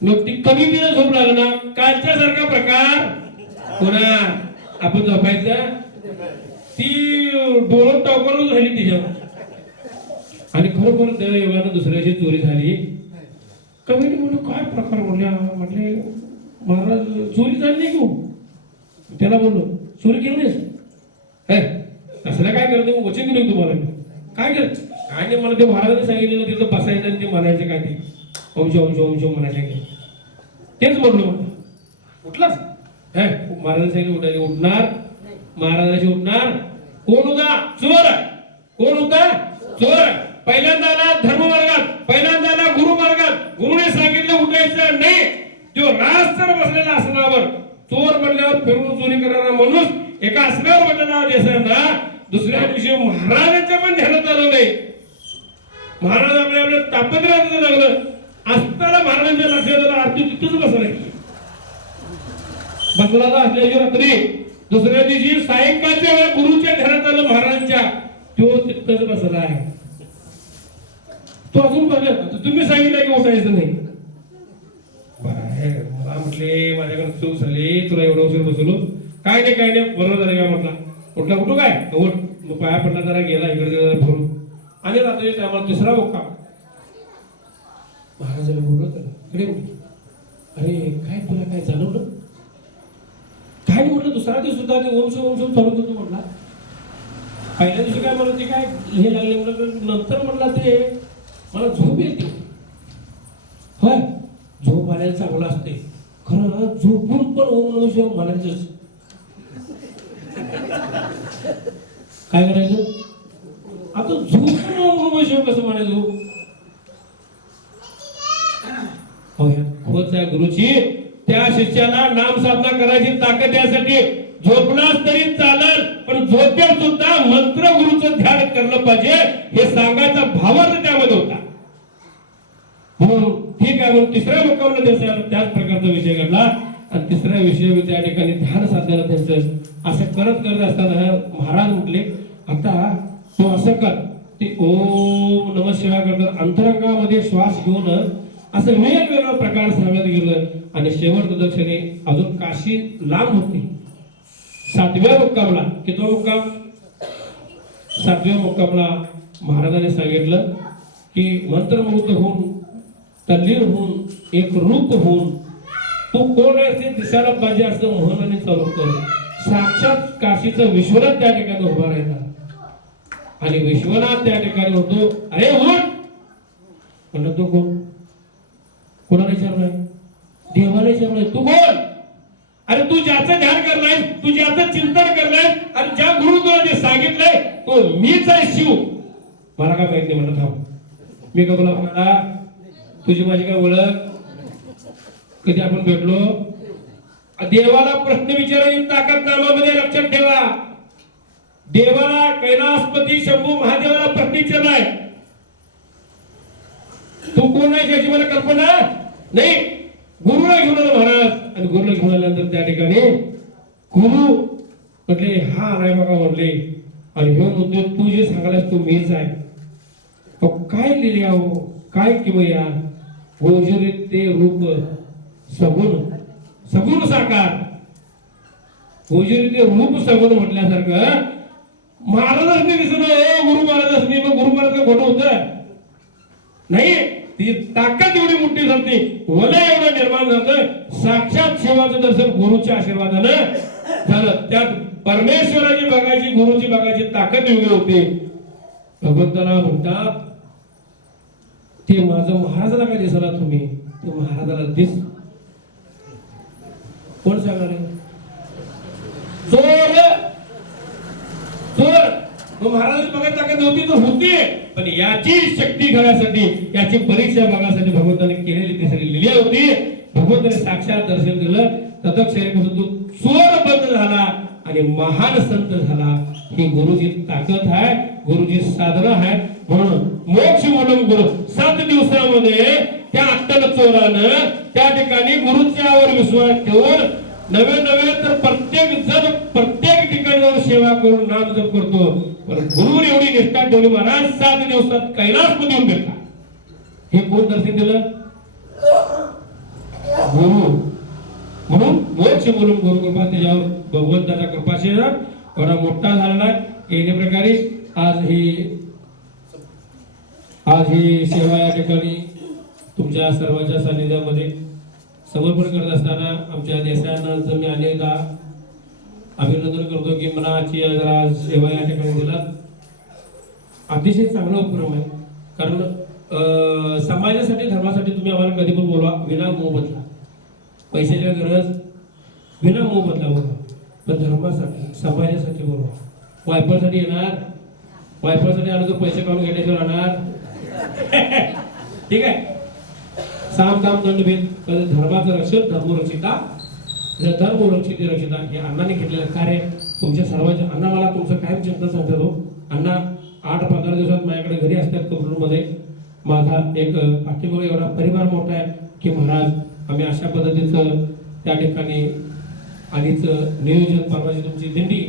मग ती कमी बिना झोप लागणार कालच्या सारखा प्रकार पुन्हा आपण झोपायचं ती डोळं टाकून झाली तिच्यावर आणि खरोखर देवयोगानं दुसऱ्याची चोरी झाली कमिटी म्हणून काय प्रकार बोलल्या म्हटले महाराज चोरी झाली नाही घेऊ त्याला बोललो चोरी केली नाहीस असलं काय करते वचन दिलं तुम्हाला काय केलं काय नाही मला ते महाराजांनी सांगितलेलं तिथं बसायचं आणि ते म्हणायचं काय ते ओमशो ओमशो ओमशो म्हणायचं तेच म्हणलो उठलाच महाराजांनी सांगितलं उठायचे उठणार महाराजांशी उठणार कोण होता चोर कोण होता चोर पहिल्यांदा आला धर्म मार्गात पहिल्यांदा आला गुरु मार्गात गुरुने सांगितलं उठायचं नाही तो रास्तर बसलेला आसनावर चोर म्हटल्यावर फिरून चोरी करणारा माणूस एका असल्यावर म्हटलं देसायांना दुसऱ्या दिवशी महाराजांच्या पण ध्यानात आलं नाही. महाराज आपल्या तापत्र्याचं लागलं असताना महाराजांच्या लक्षात आलं आरती तिथंच बसलाय. बसला असल्याची रात्री दुसऱ्या दिवशी सायंकाळच्या वेळा गुरुच्या ध्यानात आलं महाराजांच्या, तो तिथंच बसला आहे. तो अजून बघा तुम्ही सांगितलं की उठायचं नाही. मला म्हटले माझ्याकडे चूक झाली, तुला एवढं उशीर बसवलो. काय नाही बरोबर झालं का म्हटला. उठला उठू काय उठ. मग पाया पडला जरा गेला इकडे जरा भरून आणि रात्री आम्हाला तिसरा मोका महाराजाला बोलवत इकडे अरे काय तुला काय जाणवलं काय म्हटलं. दुसरा दिवस सुद्धा ते ओम शिव चालू करतो म्हटला. पहिल्या दिवशी काय म्हणत ते काय हे लागले म्हटलं. नंतर म्हटला ते मला झोप येते. होय झोप आल्याला चांगलं असते खरं. झोपून पण ओम नमः शिवाय म्हणायचं. काय करायचं आता झोपून ओम नमः शिवाय कसं म्हणायचं. हो या खोच आहे गुरुची. त्या शिष्याला नाम साधना करायची ताकद यासाठी झोपलास तरी चालेल पण झोपेत सुद्धा मंत्र गुरुचं ध्यान करणं पाहिजे हे सांगायचा भावार्थ त्यामध्ये होता. म्हणून ठीक आहे म्हणून तिसऱ्या मुक्कामला त्याच प्रकारचा विषय घडला आणि तिसऱ्या विषय त्या ठिकाणी ध्यान साधण्याला त्यांचं असं करत असताना महाराज म्हटले आता तो असं कर. ते ओम नमः शिवाय करतात अंतरंगामध्ये श्वास घेऊन असं वेगवेगळ्या प्रकार सांगत गेलं आणि शेवट दक्षिणे अजून काशी लांब होती. 7व्या मुक्कामला कितवा मुक्काम 7व्या मुक्कामला महाराजांनी सांगितलं की मंत्रमुग्ध होऊन तल्लीन होऊन एक रूप होऊन तू कोण आहे ते दिसायला पाहिजे असं म्हणून चालू कर. साक्षात काशीचं विश्वनाथ त्या ठिकाणी उभा राहतात आणि विश्वनाथ त्या ठिकाणी होतो. अरे उठ म्हणलं तो कोण कोणाला विचारलाय देवाला विचारलाय तू कोण. अरे तू ज्याचं ध्यान करलाय तू ज्याचं चिंतन करलाय आणि ज्या गुरु तुला जे सांगितलंय तो मीच आहे शिव. मला काय माहिती म्हणत थांब मी का तुला म्हणा तुझी माझी काय ओळख कधी आपण भेटलो. देवाला प्रश्न विचारायची ताकद नामामध्ये लक्षात ठेवा. देवाला कैलासपती शंभू महादेवाला प्रश्न विचारलाय तू कोण आहे याची मला कल्पना नाही. गुरुला घेऊन आला महाराज आणि गुरुला घेऊन आल्यानंतर त्या ठिकाणी गुरु म्हटले हा नाही बघा म्हटले आणि घेऊन म्हणतो तू जे सांगायलास तू मीच आहे. काय लिहिले आहो काय किमया गोजरीत ते रूप सगुण साकार. गोजरीत ते रूप सगुण म्हटल्यासारखं महाराजांनी दिसलं गुरु महाराजांनी. मग गुरु महाराज खोटं होतं नाही. ती ताकद एवढी मोठी झाली वलय एवढं निर्माण झालं. साक्षात शिवाचं दर्शन गुरुच्या आशीर्वादानं झालं. त्यात परमेश्वराची बघायची गुरुची बघायची ताकद वेगळी होती. भगवंताला म्हणतात ते माझं महाराजाला काय दिसला तुम्ही ते महाराजाला दिस कोण सांगणार चोर चोर. महाराज बघायची ताकद होती तर होती पण याची शक्ती घेण्यासाठी याची परीक्षा बघण्यासाठी भगवंताने केलेली ती सगळी लिहिली होती. भगवंताने साक्षात दर्शन दिलं तत्क्षणापासून तो चोर बंद झाला आणि महान संत झाला. ही गुरुची ताकद आहे गुरुची साधना आहे. म्हणून मोक्ष म्हणून गुरु 7 दिवसामध्ये त्या अट्टल चोरानं त्या ठिकाणी गुरुच्यावर विश्वास ठेवून नवे तर प्रत्येक ठिकाणी जाऊन सेवा करून नाम जप करतो. पण गुरुवर एवढी निष्ठा ठेवली महाराज 7 दिवसात कैलासपती होऊन भेटला. हे कोण दर्शन दिलं गुरु. म्हणून मोक्ष म्हणून गुरु कृपा त्याच्यावर भगवंताचा कृपाशय एवढा मोठा झालेला आहे. येण्या प्रकारे आज ही सेवा या ठिकाणी तुमच्या सर्वांच्या सानिध्यामध्ये समर्पण करत असताना आमच्या देशांना मी अनेकदा अभिनंदन करतो की मला आजची सेवा या ठिकाणी दिला. अतिशय चांगला उपक्रम आहे कारण समाजासाठी धर्मासाठी तुम्ही आम्हाला कधी पण बोलवा विना मोबदला. पैशाच्या गरज विना मोबदला बोलवा पण धर्मासाठी समाजासाठी बोलवा. वायफळसाठी येणार वायफळसाठी आलो तर पैसे काढून घेण्याशिवाय राहणार ठीक आहे. साम दाम दंड भेद धर्माचं रक्षण धर्मरक्षिता धर्म रक्षित रक्षिता हे अण्णांनी घेतलेलं कार्य तुमच्या सर्वांच्या अण्णा मला तुमचं कायम चिंता सांगतात हो अण्णा 8-15 दिवसात माझ्याकडे घरी असतात कबनूरमध्ये माझा एक पाठीमागे एवढा परिवार मोठा आहे की महाराज आम्ही अशा पद्धतीचं त्या ठिकाणी आधीच नियोजन परवाची तुमची दिंडी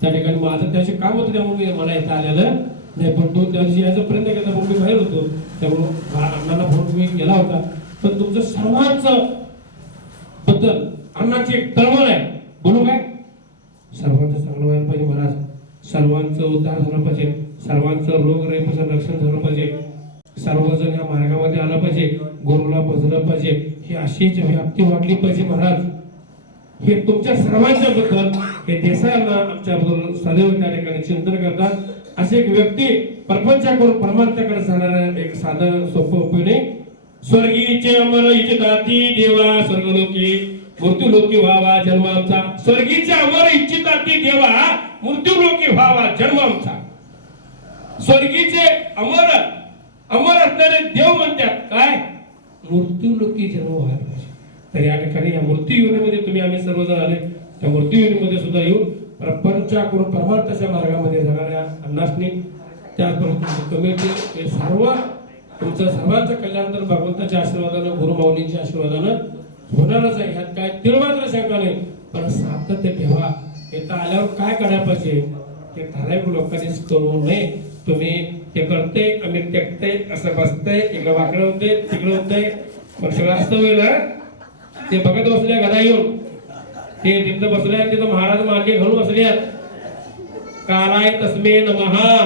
त्या ठिकाणी माझं त्याचे काम होतं त्यामुळे मला येता आलेलं नाही पण तो त्या दिवशी यायचा प्रयत्न केला पण मी बाहेर होतो त्यामुळं अण्णांना फोन मी केला होता पण तुमचं सर्वांचं बद्दल अण्णाची एक तळमळ आहे बोलू काय सर्वांचं चांगलं व्हायला पाहिजे महाराज सर्वांचं उद्धार झालं पाहिजे सर्वांचं रोग रेपासून रक्षण झालं पाहिजे सर्वजण या मार्गामध्ये आलं पाहिजे गुरुला बसलं पाहिजे ही अशीच व्याप्ती वाढली पाहिजे महाराज हे तुमच्या सर्वांच्या बद्दल हे देसायांना आमच्याबद्दल सदैव त्या ठिकाणी चिंतन करतात अशी एक व्यक्ती प्रपंचाकडून परमार्थाकडे जाणाऱ्या एक साधं सोपं उपाय नाही स्वर्गीचे अमर इच्छिताती देवा स्वर्गलोकी मृत्यूलोकी व्हावा जन्म आमचा स्वर्गीचे अमर इच्छिताती देवा मृत्यूलोकी व्हावा जन्म आमचा स्वर्गीचे अमर असणारे देव म्हणतात काय मृत्यूलोकी जन्म व्हायला पाहिजे तर या ठिकाणी या मृत्यू योनीमध्ये तुम्ही आम्ही सर्वजण आले त्या मृत्यू योनीमध्ये सुद्धा येऊन प्रपंचाकडून परमार्थाच्या मार्गामध्ये जाणाऱ्या अण्णासनी त्याचबरोबर कमिटी हे सर्व तुमचं सर्वांचं कल्याण तर भगवंताच्या आशीर्वादानं गुरुमाऊलींच्या आशीर्वादानं होणारच आहे ह्यात काय तिळमात्र शंका नाही पण सातत्य ठेवा इथं आल्यावर काय करायला पाहिजे ते ठराविक लोकांनीच करू नये तुम्ही ते करते आम्ही टेकते असं बसतंय इकडं वाकडं होते तिकडं होतंय पण सगळं असतं होईल ते बघत बसल्या गदा येऊन ते तिथं बसल्या तिथं महाराज मागे घालून बसल्यात कालाय तस्मे नमहा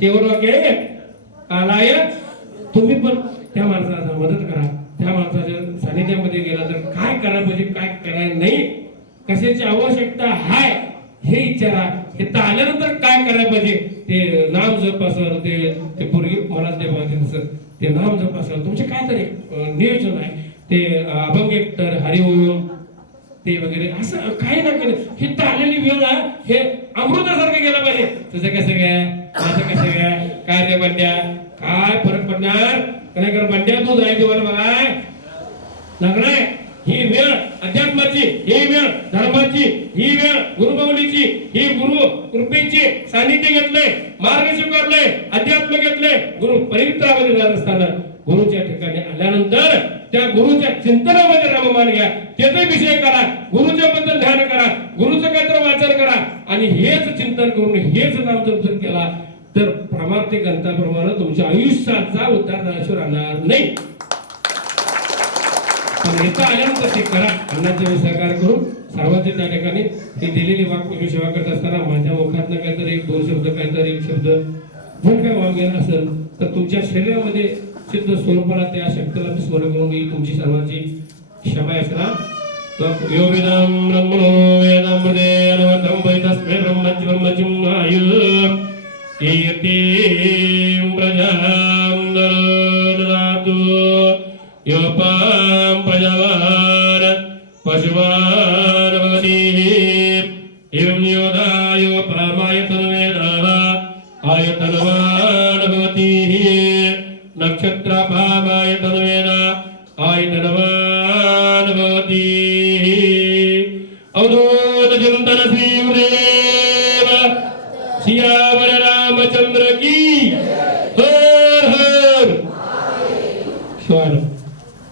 शेवट वाक्य कालाय तुम्ही पण त्या माणसाला मदत करा त्या माणसाच्या सानिध्यामध्ये गेला तर काय करायला पाहिजे काय करायला नाही कशाची आवश्यकता हाय हे विचारा हे तर आल्यानंतर काय करायला पाहिजे ते नाम जप असेल ते पूर्वी मला ते माहिती ते नाम जप असेल तुमचे काय तरी नियोजन आहे ते अभंग एकतर हरिओम ते वगैरे असं काही ना काही हे तर आलेली वेळ आहे हे अमृतासारखं गेलं पाहिजे तुझं कसं काय माझं कसं काय रे बंड्या काय फरक पडणार काय कर बंड्या तू जायचं मला बघाय लागलाय ही वेळ अध्यात्माची ही वेळ धर्माची ही वेळ गुरुमाऊलीची ही गुरु कृपेची सानिध्य घेतले मार्ग स्वीकारले अध्यात्म घेतले गुरु पवित्रामध्ये जात असताना गुरुच्या ठिकाणी आल्यानंतर त्या गुरुच्या चिंतनामध्ये रममान घ्या त्याचा विषय करा गुरुच्या बद्दल ध्यान करा गुरुचं काहीतरी वाचन करा आणि हेच चिंतन करून हेच नामजप जर केला तर प्रामाणिक ग्रंथाप्रमाणे तुमच्या आयुष्याचा उद्धार झाल्याशिवाय राहणार नाही पण इथं आल्यानंतर ते करा अण्णांचे सहकार्य करून सर्वांचे त्या ठिकाणी ही दिलेली वाक्य सेवा करत असताना माझ्या मुखातनं काहीतरी एक दोन शब्द काहीतरी एक शब्द जर काय वाव गेला असेल तर तुमच्या शरीरामध्ये सिद्ध स्वरूपाला त्या शक्तीला स्मरण करून ही तुमची सर्वांची क्षमा असणार योगिनाम ब्रह्मणो वेदामृते अनवतम वैतस्मे ब्रह्मचिन्मायु कीर्तिं प्रजां ददातु योपां प्रजावान पशुवान भवति एवं योदायोपामायतनवेदाः आयतनवान भवति नक्षत्रभामायतनवेदा आयतनवान भवति अवधूत चिंतन श्री गुरुदेव सियावर रामचंद्र की